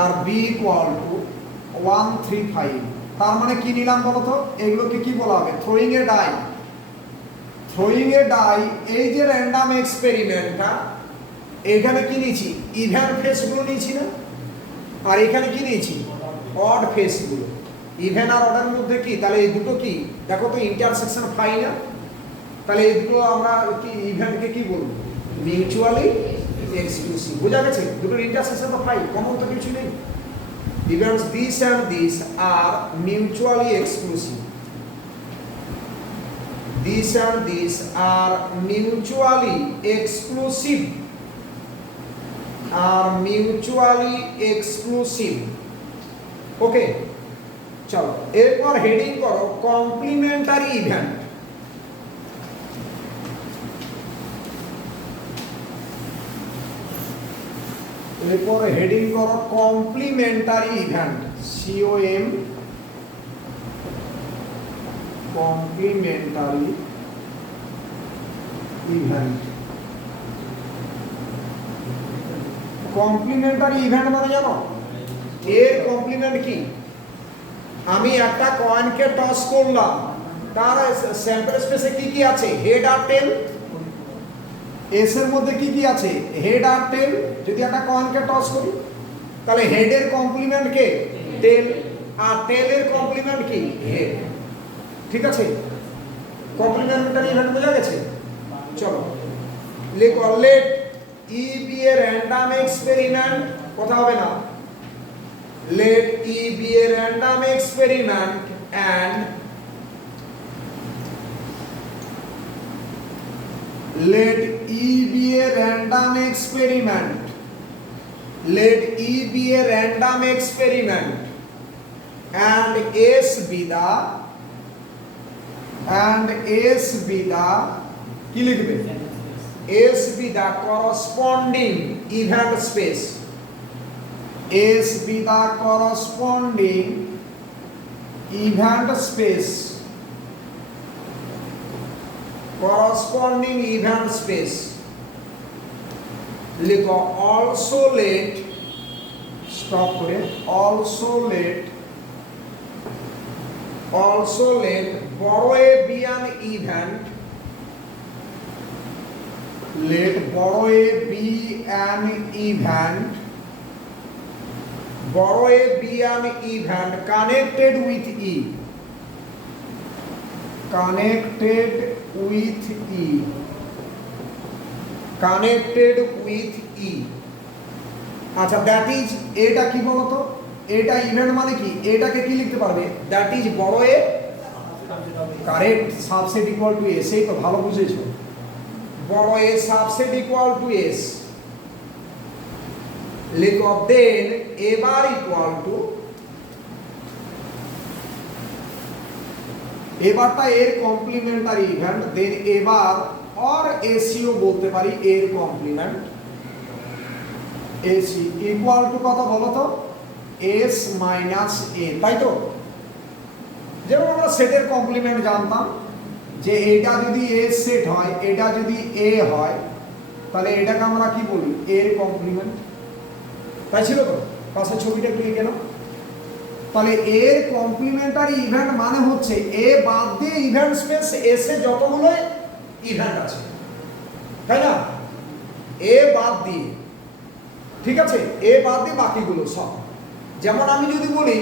আর B equal to 1 3 5। তার মানে কি নিলাম বলো তো? এগুলোকে কি বলা হবে? Throwing a die. Throwing a die এই যে র্যান্ডম এক্সপেরিমেন্টটা, এখানে কি নিয়েছি? ইভেন ফেসগুলো নিয়েছি না? আর এখানে কি নিয়েছি? অড ফেসগুলো। ইভেন আর অর্ডার মধ্যে কি? তাহলে এই দুটো কি দেখো তো ইন্টারসেকশন পাই না? তাহলে এই দুটো আমরা কি ইভেন্টকে কি বলবো? Mutually exclusive. বোঝা গেছে? দুটোর ইন্টারসেকশন তো পাই, কমন তো কিছু নেই। Events this and this are mutually exclusive, this and this are mutually exclusive, are mutually exclusive. Okay চলো এরপর হেডিং করো কমপ্লিমেন্টারি ইভেন্ট। এরপর হেডিং করো complementary event, COM complementary event. Complementary event মানে জানো? এর কমপ্লিমেন্ট কি? আমি একটা কয়েনকে টস করলাম, তার স্যাম্পল স্পেসে কি কি আছে? হেড আর টেল। এস এর মধ্যে কি কি আছে? হেড আর টেল। যদি একটা কয়েনকে টস করি তাহলে হেডের কমপ্লিমেন্ট কে? টেল। আর টেলের কমপ্লিমেন্ট কি? হেড। ঠিক আছে? কমপ্লিমেন্টারি ইভেন্ট বোঝা গেছে? চলো লিখো let E be a random experiment, কথা হবে না, let E be a random experiment and let E be a random experiment, let E be a random experiment and S be the কি লিখবে, S be the corresponding event space, S be the corresponding event space, corresponding event space, লিখো also let, stop করে also let বড় এ be an event, let বড় এ be an event, বড় এ be an event connected with E, connected with E, connected with E। আচ্ছা দ্যাট ইজ, এটা কি বলতো, এটা ইভেন্ট মানে কি, এটাকে কি লিখতে পারবে, দ্যাট ইজ বড় A, correct, subset equal to S, এই তো ভালো বুঝেছো, বড় A subset equal to S, লিখো দেন এবার ইকুয়াল টু, এবারটা এর কমপ্লিমেন্টারি ইভেন্ট, দেন এবার অর এসিও বলতে পারি এর কমপ্লিমেন্ট, এসি ইকুয়াল টু কত বলো তো, এস মাইনাস এ, তাই তো, যেমন আমরা সেটের কমপ্লিমেন্ট জানতাম যে এটা যদি এ সেট হয়, এটা যদি এ হয়, তাহলে এটাকে আমরা কি বলি, এর কমপ্লিমেন্ট, তাই ছিল তো, পাশে ছবিটা একটু লিখে নাও। তাহলে এর কমপ্লিমেন্টারি ইভেন্ট মানে হচ্ছে এ বাদ দিয়ে ইভেন্ট স্পেস এস এ যতগুলো ইভেন্ট আছে, তাই না, এ বাদ দিয়ে, ঠিক আছে, এ বাদ দিয়ে বাকিগুলো সব। যেমন আমি যদি বলি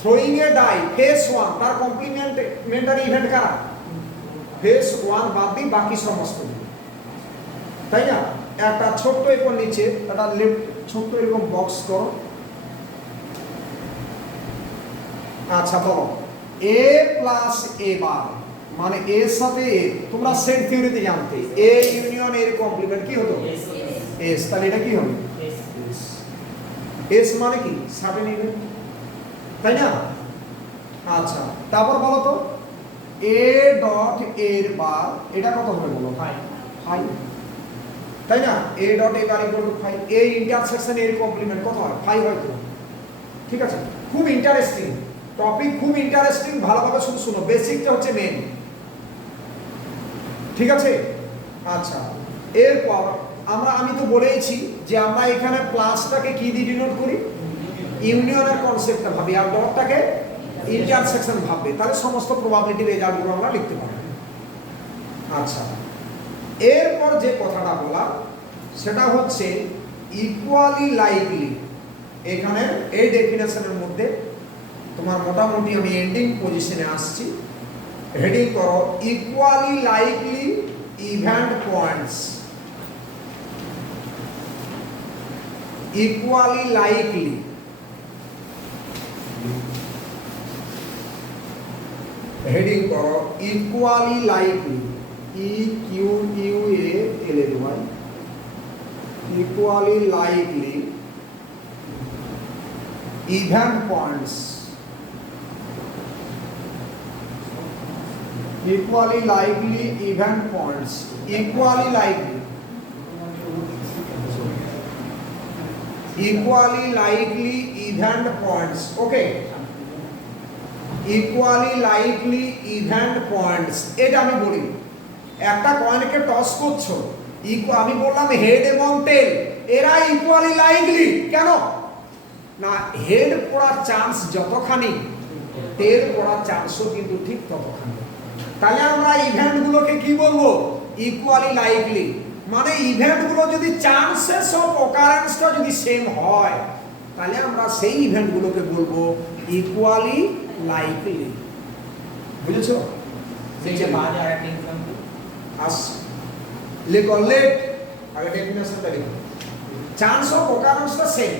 থ্রোয়িং এ ডাই ফেস 1, তার কমপ্লিমেন্টারি ইভেন্ট কারা, ফেস 1 বাদ দিয়ে বাকি সমস্ত, তাই না। একটা ছোট্ট এরকম নিচে একটা লেফট ছোট্ট এরকম বক্স করো, আচ্ছা বলো এ প্লাস এ বার মানে এর সাথে এ, তোমরা সেট থিওরিতে জানতে এ ইউনিয়ন এর কমপ্লিমেন্ট কি হতো, এস, তাহলে এটা কি হবে, এস মানে কি সার্টেন ইভেন্ট, তাই না। আচ্ছা তারপর বলো তো এ ডট এর বার এটা কত হবে বলো, 5, তাই না, A dot A bar equal to 5, A intersection এর কমপ্লিমেন্ট কত হয়, 5 হয় তো, ঠিক আছে। খুব ইন্টারেস্টিং টপিক, খুব ইন্টারেস্টিং, ভালোভাবে শুধু শুনো, বেসিকটা হচ্ছে মেন, ঠিক আছে। আচ্ছা এরপর আমি তো বলেইছি যে আমরা এখানে প্লাসটাকে কি দিয়ে ডিনোট করি, ইউনিয়নের কনসেপ্টটা ভাবি, আর ডটটাকে ইন্টারসেকশন ভাববে, তাহলে সমস্ত প্রবাবিলিটি রেজাল্টগুলো আমরা লিখতে পারব। আচ্ছা এরপর যে কথাটা বলা সেটা হচ্ছে ইকুয়ালি লাইকলি, এখানে এই ডেফিনেশনের মধ্যে তোমার মোটামুটি আমি এন্ডিং পজিশনে আসছি, হেডিং করো equally likely event points, equally likely, heading করো equally likely, E Q U A L L Y, equally likely event points, equally likely event points, equally likely event points, okay, equally likely event points, এটা আমি বলি একটা কয়েনকে টস করছো, আমি বললাম হেড এবং টেল, এরা ইকুয়ালি লাইকলি, কেন না হেড পড়ার চান্স যতখানি টেল পড়ার চান্সও কিন্তু ঠিক ততখানি, তাহলে আমরা ইভেন্টগুলোকে কি বলবো, ইকুয়ালি লাইকলি, মানে ইভেন্টগুলো যদি চান্সেস অফ অকারেন্সটা যদি সেম হয় তাহলে আমরা সেই ইভেন্টগুলোকে বলবো ইকুয়ালি লাইকলি, বুঝেছো। লিখো লেট আগে ডেফিনেশনটা লিখো চান্স অফ অকারেন্সটা সেম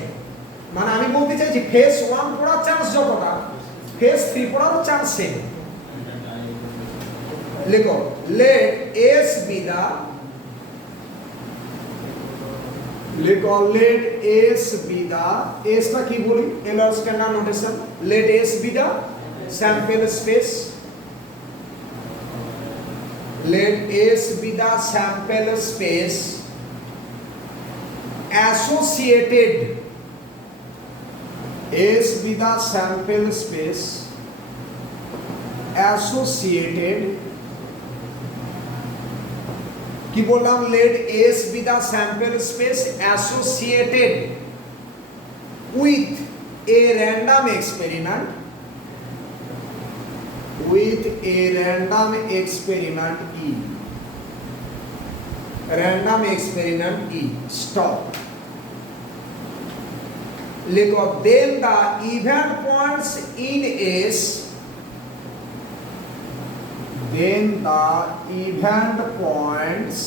মানে আমি বলতে চাইছি ফেজ 1 পড়ার চান্স যতটা ফেজ 3 পড়ারও চান্স সেম লিখো let s be the লিখো let s be the s টা কি বলি LR standard notation let s be the sample space let s be the sample space associated s be the sample space associated কি বললাম let s be the sample space associated with a random experiment E random experiment E stop लिखो then the event points in S then the event points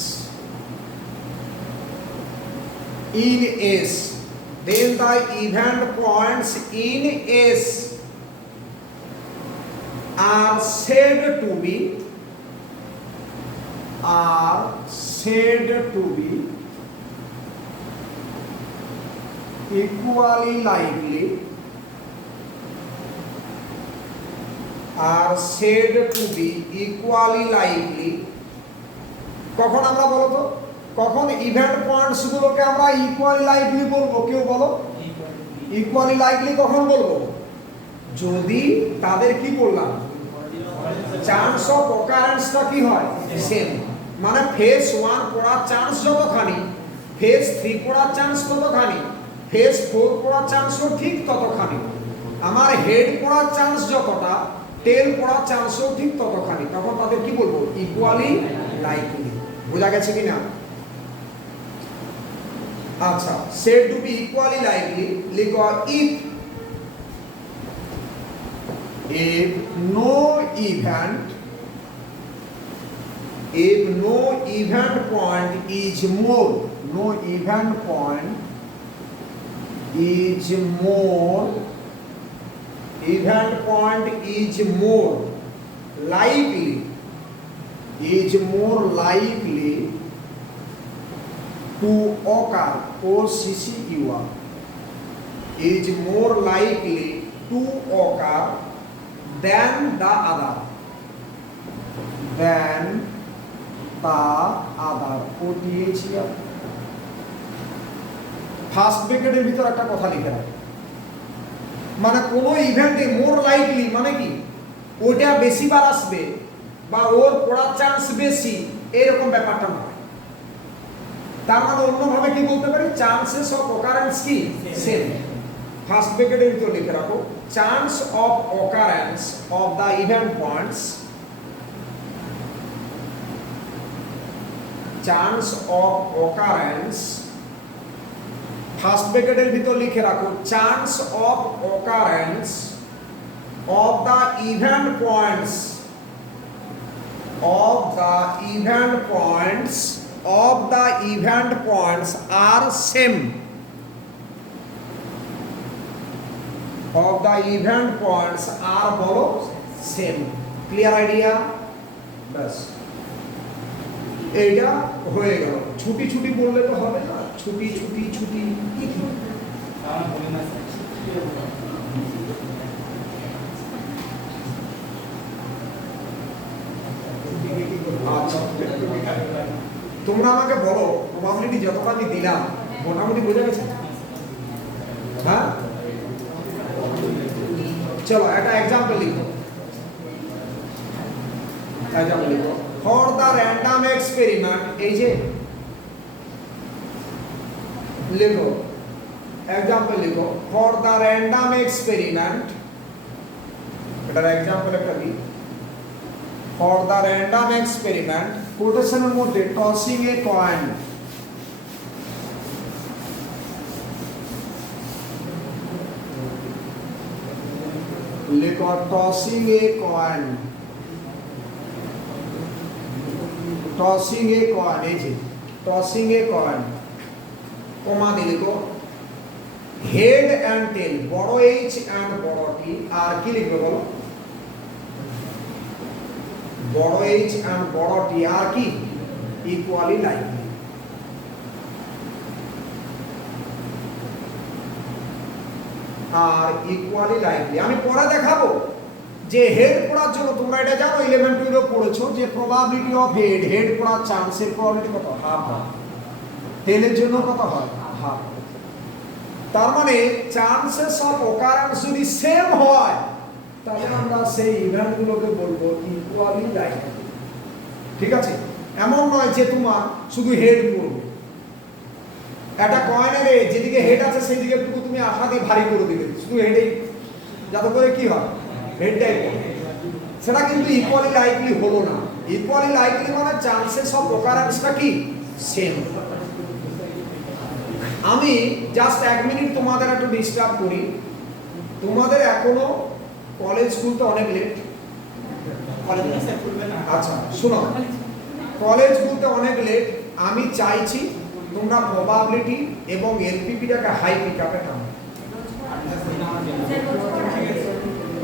in S then the event points in S are said to be equally likely কখন আমরা বলবো কখন ইভেন্ট পয়েন্টস গুলোকে আমরা ইকুয়ালি লাইকলি বলবো কেউ বলো ইকুয়ালি লাইকলি কখন বলবো যদি তাদের কি বললাম চান্স অফ অকারেন্সটা কি হয় সেম মানে ফেজ 1 পড়ার চান্স যতখানি ফেজ 3 পড়ার চান্স ততখানি ফেজ 4 পড়ার চান্সও ঠিক ততখানি আমার হেড পড়ার চান্স যতটা টেল পড়ার চান্সও ঠিক ততখানি তখন তাদের কি বলবো ইকুয়ালি লাইকলি বোঝা গেছে কিনা আচ্ছা said to be equally likely লিখো if no event point is more likely to occur OCCUR is more likely to occur than the other OTHR first ব্র্যাকেটের ভিতর একটা কথা লিখে রাখ মানে কোন ইভেন্টে মোর লাইকলি মানে কি ওটা বেশি বার আসবে বা ওর পড়ার চান্স বেশি এরকম ব্যাপারটা নয় তার মানে অন্যভাবে কি বলতে পারি চান্সেস অফ অকারেন্স কি সেম ফার্স্ট ব্র্যাকেটের ভিতর লিখে রাখো chance of occurrence of the event points first ব্র্যাকেটের ভিতর লিখে রাখো chance of occurrence of the event points are same of the event points are বলো same clear idea বাস এইটা হয়ে গেল ছুটি ছুটি বললে তো হবে না ছুটি আমরা বলি না আচ্ছা তোমরা আমাকে বলো প্রবাবিলিটি যতটা আমি দিলাম মোটামুটি বোঝা গেছে হ্যাঁ চলো একটা एग्जांपल লিখো ফর দা র‍্যান্ডম এক্সপেরিমেন্ট এই যে লিখো एग्जांपल লিখো ফর দা র‍্যান্ডম এক্সপেরিমেন্ট এটার एग्जांपल একটা দিই ফর দা র‍্যান্ডম এক্সপেরিমেন্ট কোটেশনের মধ্যে টসিং এ কয়েন लिखो टॉसिंग ए कॉइन এই যে টসিং এ কয়েন কমা দিয়ে তো হেড অ্যান্ড টেল, বড় এইচ অ্যান্ড বড় টি, আর কি লিখবে বলো? বড় এইচ অ্যান্ড বড় টি, আর কি? Equally likely. Are equally likely আমি পরে দেখাবো যে হেড পড়ার জন্য তোমরা এটা জানো 11 12 পড়েছো যে প্রবাবিলিটি অফ হেড পড়ার চান্সের প্রবাবিলিটি কত? হাফ হয়। টেলের জন্য কত হয়? হাফ। তার মানে চান্সেস অফ অকারেন্স যদি সেম হয় তাহলে আমরা সেই ইভেন্টগুলোকে বলবো ইকুয়ালি লাইকলি। ঠিক আছে? এমন নয় যে তোমার শুধু হেড পড়বে। একটা কয়েনের যেদিকে হেড আছে সেই দিকে তুমি আশা দিয়ে ভারী করে দিবে, শুধু হেডেই, যাতে করে কি হয়? হেডটাই পড়বে। সেটা কিন্তু ইকুয়ালি লাইকলি হলো না। ইকুয়ালি লাইকলি মানে চান্সেস অফ অকারেন্সটা কি? সেম। আমি জাস্ট 1 মিনিট তোমাদের একটু ডিস্টার্ব করি। তোমাদের এখনো কলেজ খুলতে অনেক লেট। আচ্ছা শোনো, কলেজ খুলতে অনেক লেট। আমি চাইছি তোমরা প্রবাবিলিটি এবং এলপিপিটাকে হাই পিকআপে টানো।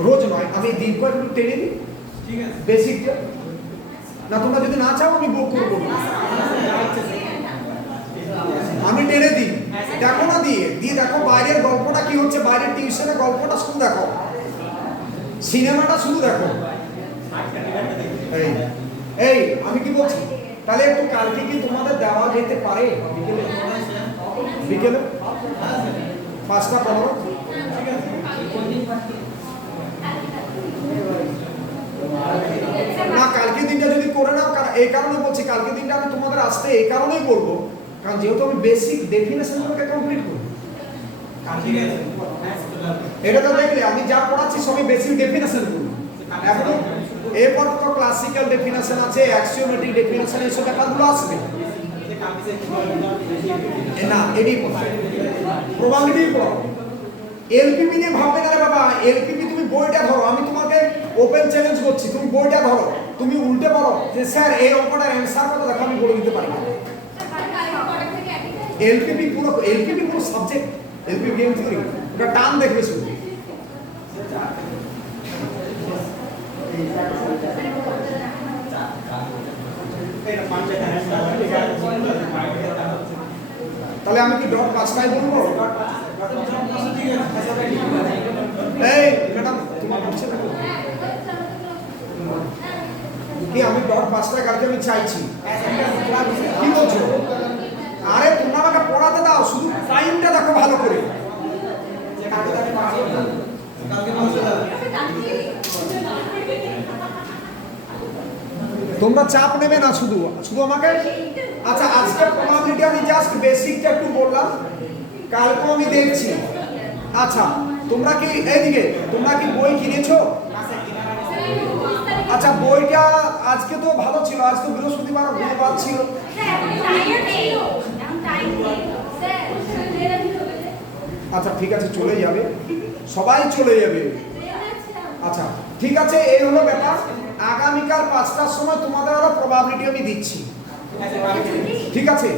রোজ নয়, আমি দিব্য একটু টেনে দিই বেসিকটা। না তোমরা যদি না চাও আমি বুক করবো, আমি টেনে দিই। দেখো না, দিয়ে দিয়ে দেখো বাইরের গল্পটা কি হচ্ছে, বাইরের টিউশনের গল্পটা শুধু দেখো, সিনেমাটা শুধু দেখো। এই এই আমি কি বলছি, তাহলে একটু কালকে কি তোমাদের দেওয়া যেতে পারে বিকেলে? বিকেলে 5টা 15? না কালকে দিনটা যদি করে নাও, এই কারণে বলছি কালকে দিনটা আমি তোমাদের আসতে এই কারণেই বলবো, কারণ যেহেতু আমি বেসিক ডেফিনেশনগুলোকে কমপ্লিট করব। এটা তো দেখলে আমি যা পড়াচ্ছি সবই বেসিক ডেফিনেশন গুলো। এখন এরপর তো ক্লাসিক্যাল ডেফিনেশন আছে, অ্যাক্সিওমেটিক ডেফিনেশন, এইসব ব্যাপারগুলো আসবে না। এডি প্রবাবিলিটি পড়ো। এলপিপি নিয়ে ভাববে না রে বাবা। এলপিপি তুমি বইটা ধরো, আমি তোমাকে ওপেন চ্যালেঞ্জ করছি, তুমি বইটা ধরো, তুমি উল্টে বলো যে স্যার এই অঙ্কটার অ্যানসার কত দেখো, আমি বলে দিতে পারি না। এলপিপি পুরো সাবজেক্ট, এলপিপি গেম থিওরি ওটা টান দেখবে শুধু। তাহলে আমি কি ডট 5টায় বলবো? এই ম্যাডাম তোমার বলছে কি আমি ডট 5টায় কালকে আমি চাইছি? কি বলছো? আরে তোমরা আমাকে পড়াতে দাও, শুধু টাইমটা দেখো ভালো করে। তোমরা চাপ নেবে না, শুধু শুধু আমাকে। আচ্ছা আজকে প্রবাবিলিটি আমি জাস্ট বেসিকটা একটু বললাম, কালকে আমি দেখছি। আচ্ছা তোমরা কি এইদিকে তোমরা কি বই কিনেছো? আচ্ছা বইটা আজকে তো ভালো ছিল, আজ তো বৃহস্পতিবার, বুধবার ছিল। আচ্ছা ঠিক আছে, চলে যাবে, সবাই চলে যাবে। আচ্ছা ঠিক আছে, এই হলো ব্যাপার। আগামীকাল 5টার সময় তোমাদের আরো প্রবাবিলিটি আমি দিচ্ছি, ঠিক আছে?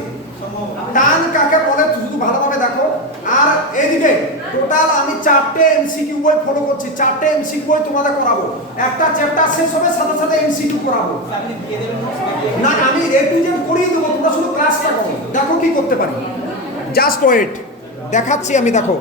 টান কাকে বলে শুধু ভালোভাবে দেখো। আর এইদিকে টোটাল আমি 4টে এমসিকিউ বই ফলো করছি, 4টে এমসিকিউ বই তোমাদের করাবো। একটা চ্যাপ্টার শেষ হবে সাথে সাথে এমসিকিউ করাবো। না আমি এ টু জেড করিয়ে দেবো, তোমরা শুধু ক্লাসটা করো। দেখো কি করতে পারি, জাস্ট ওয়েট, দেখাচ্ছি আমি। দেখো